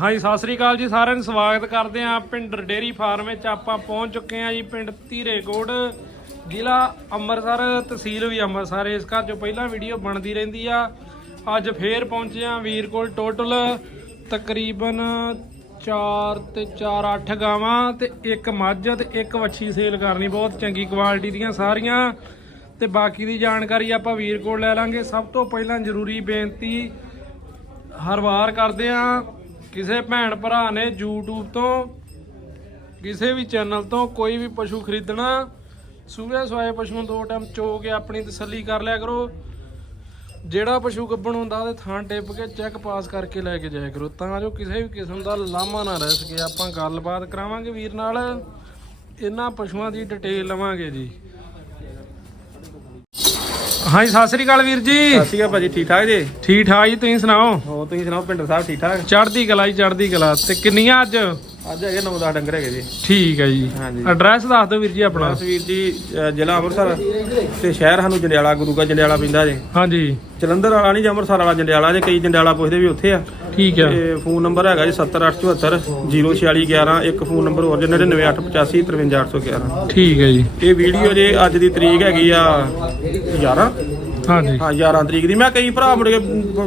ਹਾਂਜੀ, ਸਤਿ ਸ੍ਰੀ ਅਕਾਲ ਜੀ, ਸਾਰਿਆਂ ਨੂੰ ਸਵਾਗਤ ਕਰਦੇ ਆਂ ਪਿੰਡ ਡੇਰੀ ਫਾਰਮ ਵਿੱਚ। ਆਪਾਂ ਪਹੁੰਚ ਚੁੱਕੇ ਆਂ ਜੀ ਪਿੰਡ ਧੀਰੇਕੋਟ, ਜ਼ਿਲ੍ਹਾ ਅੰਮ੍ਰਿਤਸਰ, ਤਹਿਸੀਲ ਵੀ ਅੰਮ੍ਰਿਤਸਰ। ਇਸ ਘਰ ਚੋਂ ਪਹਿਲਾਂ ਵੀਡੀਓ ਬਣਦੀ ਰਹਿੰਦੀ ਆ। ਅੱਜ ਫੇਰ ਪਹੁੰਚੇ ਆਂ ਵੀਰ ਕੋਲ ਟੋਟਲ ਤਕਰੀਬਨ 4 ਤੇ 4 8 ਗਾਵਾਂ ਤੇ ਇੱਕ ਮੱਝ ਤੇ ਇੱਕ ਵੱਛੀ ਸੇਲ ਕਰਨੀ, ਬਹੁਤ ਚੰਗੀ ਕੁਆਲਿਟੀ ਦੀਆਂ ਸਾਰੀਆਂ। ਤੇ ਬਾਕੀ ਦੀ ਜਾਣਕਾਰੀ ਆਪਾਂ ਵੀਰ ਕੋਲ ਲੈ ਲਾਂਗੇ। ਸਭ ਤੋਂ ਪਹਿਲਾਂ ਜ਼ਰੂਰੀ ਬੇਨਤੀ ਹਰ ਵਾਰ ਕਰਦੇ ਆ ਕਿਸੇ ਭੈਣ ਭਰਾ ਨੇ YouTube ਤੋਂ, ਕਿਸੇ ਵੀ ਚੈਨਲ ਤੋਂ ਕੋਈ ਵੀ ਪਸ਼ੂ ਖਰੀਦਣਾ ਸੂਏ ਸਵਾਏ ਪਸ਼ੂ ਦੋ ਟਾਈਮ ਚੋ ਕੇ ਆਪਣੀ ਤਸੱਲੀ ਕਰ ਲਿਆ ਕਰੋ। ਜਿਹੜਾ ਪਸ਼ੂ ਗੱਬਣ ਹੁੰਦਾ ਉਹਦੇ ਥਾਂ ਟਿੱਪ ਕੇ ਚੈੱਕ ਪਾਸ ਕਰਕੇ ਲੈ ਕੇ ਜਾਇਆ ਕਰੋ। ਤਾਂ ਜੋ ਕਿਸੇ ਵੀ ਕਿਸਮ ਦਾ ਲਾਮਾ ਨਾ ਰਹਿ ਸਕੇ। ਆਪਾਂ ਗੱਲਬਾਤ ਕਰਾਵਾਂਗੇ ਵੀਰ ਨਾਲ। ਇਹਨਾਂ ਪਸ਼ੂਆਂ ਦੀ ਡਿਟੇਲ ਲਵਾਂਗੇ ਜੀ। ਹਾਂਜੀ ਸਤਿ ਸ੍ਰੀ ਅਕਾਲ ਵੀਰ ਜੀ। ਸਤਿ ਸ਼੍ਰੀ ਅਕਾਲ ਭਾਜੀ ਠੀਕ ਠਾਕ ਜੀ? ਠੀਕ ਠਾਕ ਜੀ ਤੁਸੀਂ ਸੁਣਾਓ? ਹੋ ਤੁਸੀਂ ਸੁਣਾਓ ਪਿੰਡ ਸਾਹਿਬ ਠੀਕ ਠਾਕ? ਚੜ੍ਹਦੀ ਕਲਾ ਜੀ ਚੜ੍ਹਦੀ ਕਲਾ। ਤੇ ਕਿੰਨੀਆਂ ਅੱਜ? ਅੱਜ ਹੈਗੇ 9-10 ਡੰਗਰ ਹੈਗੇ ਜੀ। ਠੀਕ ਹੈ ਜੀ। ਹਾਂਜੀ। ਐਡਰੈਸ ਦੱਸ ਦਿਓ ਵੀਰ ਜੀ ਆਪਣਾ। ਤਸਵੀਰ ਜੀ ਅ, ਜ਼ਿਲ੍ਹਾ ਅੰਮ੍ਰਿਤਸਰ ਤੇ ਸ਼ਹਿਰ ਸਾਨੂੰ ਜੰਡਿਆਲਾ ਗੁਰੂ ਕਾ ਜੰਡਿਆਲਾ ਪੈਂਦਾ ਜੀ। ਹਾਂਜੀ। ਜਲੰਧਰ ਵਾਲਾ ਨਹੀਂ ਜੀ ਅੰਮ੍ਰਿਤਸਰ ਵਾਲਾ ਜੰਡਿਆਲਾ ਜੇ ਕਈ ਜੰਡਿਆਲਾ ਪੁੱਛਦੇ ਵੀ ਉੱਥੇ ਆ। ਠੀਕ ਹੈ ਤੇ ਫੋਨ ਨੰਬਰ ਹੈਗਾ ਜੀ 70874 04611 ਇੱਕ ਫੋਨ ਨੰਬਰ ਹੋਰ ਜੀ 99885 53811 ਠੀਕ ਹੈ ਜੀ। ਇਹ ਵੀਡੀਓ ਜੇ ਅੱਜ ਦੀ ਤਰੀਕ ਹੈਗੀ ਆ 11 ਹਾਂਜੀ। ਹਾਂ 11 ਤਰੀਕ ਦੀ। ਮੈਂ ਕਈ ਭਰਾ ਮੁੜ ਕੇ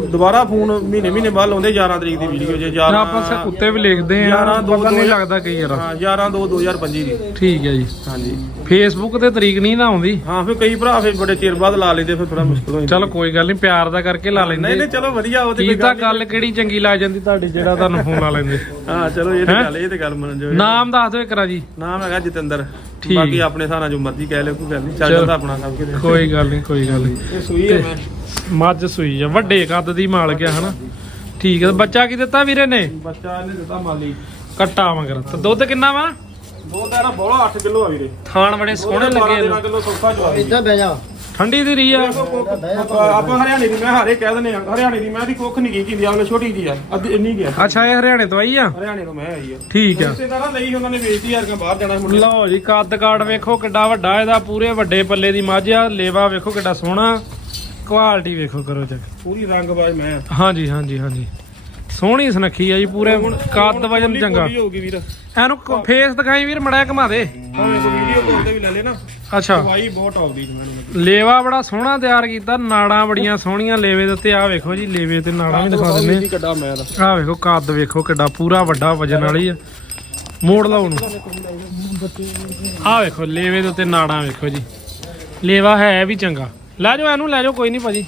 ਦੁਬਾਰਾ ਫੋਨ ਮਹੀਨੇ ਮਹੀਨੇ ਬਾਅਦ ਲਾਉਂਦੇ 11 ਤਰੀਕ ਦੀ ਵੀਡੀਓ ਜੇ 11 ਆਪਾਂ ਸ- ਉੱਤੇ ਵੀ ਲਿਖਦੇ ਆ ਗਿਆਰਾਂ ਦੋ ਪਤਾ ਨਹੀਂ ਲੱਗਦਾ ਕਈ ਯਾਰ ਹਾਂ 11 2 2025 ਦੀ। ਠੀਕ ਹੈ ਜੀ। ਹਾਂਜੀ। ਫੇਸਬੁੱਕ ਤੇ ਤਰੀਕ ਨਹੀਂ ਨਾ ਆਉਂਦੀ। ਹਾਂ ਫਿਰ ਕਈ ਭਰਾ ਫਿਰ ਬੜੇ ਚਿਰ ਬਾਅਦ ਲਾ ਲੈਂਦੇ ਫਿਰ ਥੋੜਾ ਮੁਸ਼ਕਲ ਹੋ ਜਾਂਦਾ। ਚਲ ਕੋਈ ਗੱਲ ਨਹੀਂ ਪਿਆਰ ਦਾ ਕਰਕੇ ਲਾ ਨਹੀਂ ਲੈਂਦੇ। ਨਹੀਂ ਚਲੋ ਵਧੀਆ ਉਹ ਤੇ ਕੀ ਕੋਈ ਤਾਂ ਗੱਲ ਗੱਲ ਕਿਹੜੀ ਚੰਗੀ ਲੱਗ ਜਾਂਦੀ ਤੁਹਾਡੀ ਜਿਹੜਾ ਤੁਹਾਨੂੰ ਫੋਨ ਲਾ ਲੈਂਦੇ। ਹਾਂ ਚਲੋ ਇਹ ਤੇ? ਗੱਲ ਇਹ ਤੇ ਗੱਲ ਮੰਨ ਜੋ ਨਾਮ ਦੱਸ ਦਿਓ ਇੱਕ ਜੀ। ਨਾਮ ਹੈਗਾ ਜਤਿੰਦਰ। ਠੀਕ। ਬਾਕੀ ਆਪਣੇ ਹਿਸਾਬ ਜੋ ਮਰਜ਼ੀ ਕਹਿ ਲਿਓ ਕੋਈ ਗੱਲ ਨਹੀਂ। ਚੱਲ ਚਲੋ। ਜਾਂਦਾ ਆਪਣਾ ਸਭ ਕੁਝ ਕੋਈ ਗੱਲ ਨਹੀਂ ਕੋਈ ਗੱਲ ਨਹੀਂ। ਇਹ ਸੂਈ ਹੈ ਮੈਂ। ਮੱਝ ਸੂਈ ਆ ਵੱਡੇ ਕੱਦ ਦੀ ਮਾਲਕ ਆ ਹਨਾ? ਠੀਕ ਹੈ ਬੱਚਾ ਕੀ ਦਿੱਤਾ ਵੀਰੇ ਨੇ? ਬੱਚਾ ਇਹਨੇ ਦਿੱਤਾ ਮਾਲੀ। ਕੱਟਾ ਮਗਰ। ਤੇ ਦੁੱਧ ਕਿੰਨਾ ਵਾ? ਦੋ ਦਾਰਾ ਬੋਲਾ 8 ਕਿਲੋ ਆ ਵੀਰੇ। ਥਾਣ ਬੜੇ ਸੋਹਣੇ ਲੱਗੇ ਨੇ 13 ਕਿਲੋ ਸੌਖਾ ਜਵਾ ਇੱਧਰ ਬਹਿ ਜਾ। ਠੰਡੀ ਦੀ ਰਹੀ ਆ। ਆਪਾਂ ਹਰਿਆਣੇ ਦੀ ਮੈਂ ਹਾਰੇ ਕਹਿ ਦਿੰਦੇ ਆ ਹਰਿਆਣੇ ਦੀ ਮੈਂ ਦੀ ਕੁੱਖ ਨਹੀਂ ਕੀ ਆਵਲੇ ਛੋਟੀ ਜੀ ਆ ਅੱਧੀ ਇੰਨੀ ਗਿਆ ਅੱਛਾ ਇਹ ਹਰਿਆਣੇ ਤੋਂ ਆਈ ਆ? ਹਰਿਆਣੇ ਤੋਂ ਮੈਂ ਆਈ ਆ। ਠੀਕ ਆ। ਰਿਸ਼ਤੇਦਾਰਾਂ ਲਈ ਉਹਨਾਂ ਨੇ ਵੇਚਤੀ ਯਾਰ ਕਿ ਬਾਹਰ ਜਾਣਾ ਮੁੰਡੇ ਲਓ ਜੀ ਕੱਦ ਕਾੜ ਵੇਖੋ ਕਿੱਡਾ ਵੱਡਾ ਇਹਦਾ ਪੂਰੇ ਵੱਡੇ ਪੱਲੇ ਦੀ ਮੱਝ ਆ। ਲੇਵਾ ਵੇਖੋ ਕਿੱਡਾ ਸੋਹਣਾ। ਕੁਆਲਿਟੀ ਵੇਖੋ ਕਰੋ ਚੈੱਕ ਪੂਰੀ ਰੰਗਬਾਜ਼ ਮੈਂ ਹਾਂਜੀ ਹਾਂਜੀ ਹਾਂਜੀ। ਸੋਹਣੀ ਸੁਨੱਖੀ ਆ ਜੀ ਪੂਰੇ ਕੱਦ ਵਜਨ ਚੰਗਾ। ਕੀ ਹੋਊਗੀ ਵੀਰ। ਇਹਨੂੰ ਫੇਸ ਦਿਖਾਈ ਵੀਰ ਮੜਾ ਘਮਾ ਦੇ। ਭਾਵੇਂ ਕੋਈ ਵੀਡੀਓ ਕਾਲ ਤੇ ਵੀ ਲੈ ਲੈ ਨਾ ਅੱਛਾ। ਦਵਾਈ ਬਹੁਤ ਆਉਂਦੀ ਮੈਨੂੰ ਲੇਵਾ ਬੜਾ ਸੋਹਣਾ ਤਿਆਰ ਕੀਤਾ ਨਾੜਾਂ ਬੜੀਆਂ ਸੋਹਣੀਆਂ ਲੇਵੇ ਦੇ ਉੱਤੇ ਆ ਵੇਖੋ ਜੀ ਲੇਵੇ ਤੇ ਨਾੜਾਂ ਵੀ ਦਿਖਾ ਦਿੰਨੇ ਆ ਵੇਖੋ ਕੱਦ ਵੇਖੋ ਕਿੱਡਾ ਪੂਰਾ ਵੱਡਾ ਵਜਨ ਵਾਲੀ ਆ। ਮੋੜ ਲਾ ਉਹਨੂੰ। ਆ ਵੇਖੋ ਲੇਵੇ ਦੇ ਉੱਤੇ ਨਾੜਾਂ ਵੇਖੋ ਜੀ। ਲੇਵਾ ਹੈ ਵੀ ਚੰਗਾ। ਲੈ ਜਾਓ ਇਹਨੂੰ ਲੈ ਜਾਓ ਕੋਈ ਨਹੀਂ ਭਾਜੀ।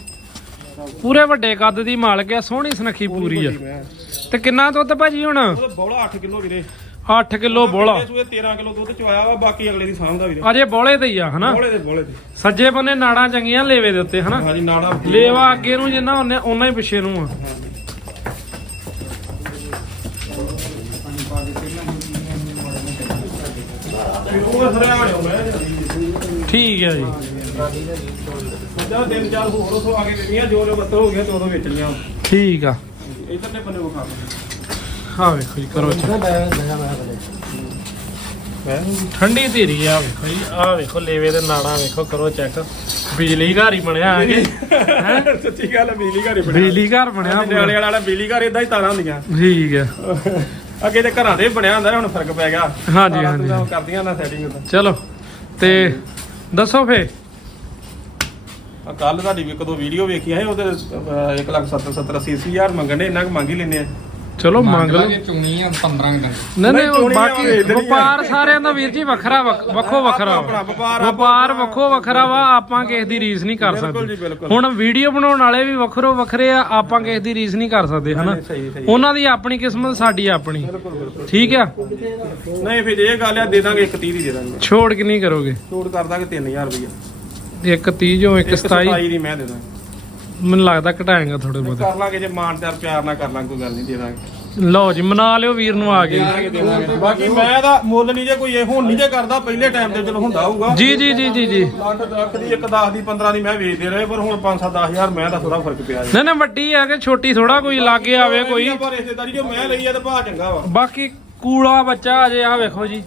ਪੂਰੇ ਵੱਡੇ ਕੱਦ ਦੀ ਮਾਲਕ ਆ ਸੋਹਣੀ ਸੁਨੱਖੀ ਪੂਰੀ ਆ। ਤੇ ਕਿੰਨਾ ਦੁੱਧ ਭਾਜੀ ਹੁਣ? ਬੌਲਾ 8 ਕਿਲੋ ਵੀਰੇ। 8 ਕਿਲੋ ਬੋਲਾ। ਸੂਏ 13 ਕਿਲੋ ਦੁੱਧ ਚਵਾਇਆ ਵਾ ਬਾਕੀ ਅਗਲੇ ਦੀ ਸਾਂਭਦਾ ਵੀਰੇ। ਅਜੇ ਬੋਲੇ ਤੇ ਹੀ ਆ ਹਨਾ? ਬੋਲੇ ਦੇ ਬੋਲੇ ਦੇ ਸੱਜੇ ਬੰਨੇ ਨਾੜਾਂ ਚੰਗੀਆਂ ਲੇਵੇ ਦੇ ਉੱਤੇ ਹਨਾ? ਹਾਂਜੀ ਨਾੜਾ ਲੇਵਾ ਅੱਗੇ ਨੂੰ ਜਿੰਨਾ ਉਹਨੇ ਉਹਨਾਂ ਹੀ ਪਿੱਛੇ ਨੂੰ ਆ। ਤੋਂ ਠੀਕ ਹੈ ਜੀ। ਜਾਂ ਦਿਨ ਚਾਰ ਹੋਰ ਉਥੋਂ ਆ ਕੇ ਗਈਆਂ ਜੋ ਜੋ ਬੱਤਰ ਹੋ ਗਿਆ ਤੇ ਉਦੋਂ ਵੇਚ ਲੀਆਂ ਠੀਕ ਆ। ਇਧਰਲੇ ਬੰਨੇ ਵਿਖਾ ਹਾਂ ਵੇਖੋ ਜੀ ਕਰੋ ਜਾ ਠੰਡੀ ਧੀਰੀ ਆ ਵੇਖੋ ਜੀ। ਆ ਵੇਖੋ ਲੇਵੇ ਦੇ ਨਾੜਾਂ ਵੇਖੋ ਕਰੋ ਚੈੱਕ। ਬਿਜਲੀ ਘਰ ਹੀ ਬਣਿਆ ਹੈ। ਕਿ ਸੱਚੀ ਗੱਲ ਹੈ ਬਿਜਲੀ ਘਰ ਹੀ ਬਣਿਆ। ਬਿਜਲੀ ਘਰ ਬਣਿਆ ਨਿਆਲੇ ਪੂਰਾ। ਵਾਲਾ ਬਿਜਲੀ ਘਰ ਇਦਾਂ ਹੀ ਤਾਰਾਂ ਹੁੰਦੀਆਂ। ਠੀਕ ਹੈ ਅੱਗੇ ਤੇ ਘਰਾਂ ਦੇ ਬਣਿਆ ਹੁੰਦਾ ਨਾ, ਹੁਣ ਫ਼ਰਕ ਪੈ ਗਿਆ। ਹਾਂਜੀ, ਹਾਂਜੀ। ਕਰਦੀਆਂ ਨਾ ਸੈਟਿੰਗ ਚਲੋ ਤੇ ਦੱਸੋ ਫੇ ਕੱਲ ਤੁਹਾਡੀ ਵੀ ਇੱਕ ਦੋ ਵੀਡੀਓ ਵੇਖੀਆਂ ਸੀ ਉਹਦੇ 1 ਲੱਖ 70 70 80 ਹਜ਼ਾਰ ਮੰਗਣੇ ਇੰਨਾ ਕੁ ਮੰਗ ਹੀ ਲੈਨੇ ਆ। ਚਲੋ ਮੰਗ ਲਓ। ਲਾਂਗੇ ਚੁਣੀ ਆ 15 ਦਿਨ। ਨਹੀਂ ਨਹੀਂ ਉਹ ਬਾਕੀ। ਵਪਾਰ ਸਾਰਿਆਂ ਦਾ ਵੀਰ ਜੀ ਵੱਖਰਾ ਵੱਖ- ਵੱਖੋ ਵੱਖਰਾ ਵਾ। ਵਪਾਰ ਵਪਾਰ ਵੱਖੋ ਵੱਖਰਾ ਵਾ ਆਪਾਂ ਕਿਸੇ ਦੀ ਰੀਸ ਨਹੀਂ ਕਰ ਸਕਦੇ। ਬਿਲਕੁਲ। ਹੁਣ ਵੀਡੀਓ ਬਣਾਉਣ ਵਾਲੇ ਵੀ ਵੱਖਰੋ ਵੱਖਰੇ ਆ ਆਪਾਂ ਕਿਸੇ ਦੀ ਰੀਸ ਨਹੀਂ ਕਰ ਸਕਦੇ ਹਨਾ? ਨਹੀਂ, ਸਹੀ ਸਹੀ। ਉਹਨਾਂ ਦੀ ਆਪਣੀ ਕਿਸਮਤ ਸਾਡੀ ਆਪਣੀ। ਠੀਕ ਆ? ਨਹੀਂ ਫਿਰ ਇਹ ਗੱਲ ਆ ਦੇ ਦਾਂਗੇ 130 ਦੀ ਦੇ ਦਾਂਗੇ। ਛੋੜ ਕਿ ਨਹੀਂ ਕਰੋਗੇ? ਛੋਟ ਕਰ ਦਾਂਗੇ 3000 ਰੁਪਏ ਇੱਕ 30 ਜੋ ਇੱਕ 27 27 ਦੀ ਮੈਂ ਦੇ ਦਾਂਗਾ। ਮੈਨੂੰ ਲੱਗਦਾ ਘਟਾਏਗਾ ਥੋੜੇ ਬਹੁਤ। ਕਰ ਲਾਂਗੇ ਜੇ ਮਾਨਦਾਰ ਪਿਆਰ ਨਾਲ ਕਰ ਲਾਂਗੇ ਕੋਈ ਗੱਲ ਨਹੀਂ ਦੇ ਦਾਂਗੇ। ਲਓ ਜੀ ਮਨਾ ਲਿਓ ਵੀਰ ਨੂੰ ਆ ਗਏ ਬਾਕੀ ਮੈਂ ਦਾ ਮੁੱਲ ਨਹੀਂ ਜੇ ਕੋਈ ਇਹ ਹੁਣ ਨਹੀਂ ਜੇ ਕਰਦਾ ਪਹਿਲੇ ਟਾਈਮ ਤੇ ਚਲੋ ਹੁੰਦਾ ਹੋਊਗਾ। ਜੀ ਜੀ ਜੀ ਜੀ ਜੀ। ਲੱਖ ਲੱਖ ਦੀ ਇੱਕ 10 ਦੀ 15 ਦੀ ਮੈਂ ਵੇਚਦੇ ਰਹੇ ਪਰ ਹੁਣ 5 7 10000 ਮੈਂ ਦਾ ਥੋੜਾ ਫ਼ਰਕ ਪਿਆ ਜੀ। ਨਹੀਂ ਨਹੀਂ ਵੱਡੀ ਆ ਕਿ ਛੋਟੀ ਥੋੜਾ ਕੋਈ ਲਾਗੇ ਆਵੇ ਕੋਈ। ਪਰ ਰਿਸ਼ਤੇਦਾਰੀ ਜੋ ਮੈਂ ਲਈ ਆ ਤੇ ਭਾਅ ਚੰਗਾ ਵਾ। ਬਾਕੀ ਕੂੜਾ ਬੱਚਾ ਅਜੇ ਆ ਵੇਖੋ ਜੀ।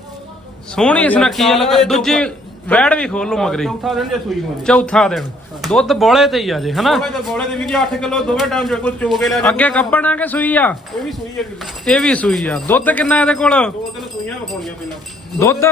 ਸੋਹਣੀ ਸੁਨੱਖੀ ਆ ਲੱਗਾ ਦੂਜੀ ਵੈੜ ਵੀ ਖੋਲ ਲਓ ਮਗਰੇ। ਚੌਥਾ ਦਿਨ ਜੇ ਸੂਈ ਹੋਣੀ ਚੌਥਾ ਦਿਨ। ਦੁੱਧ ਬੋਲੇ ਤੇ ਹੀ ਆ ਜੇ ਹਨਾ? ਤਾਂ ਬੋਲੇ ਦੇ ਵੀਰ ਜੀ 8 ਕਿਲੋ ਦੋਵੇਂ ਟਾਈਮ ਜੇ ਕੋਈ ਚੋ ਕੇ ਲੈ ਜਾ ਅੱਗੇ ਕੱਪਣਾ ਕਿ ਸੂਈ ਆ? ਉਹ ਵੀ ਸੂਈ ਹੈ ਵੀਰ ਇਹ ਵੀ ਸੂਈ ਆ। ਦੁੱਧ ਕਿੰਨਾ ਇਹਦੇ ਕੋਲ? ਦੋ ਤਿੰਨ ਸੂਈਆਂ ਵਿਖਾਉਣੀਆਂ ਪਹਿਲਾਂ। ਦੁੱਧ?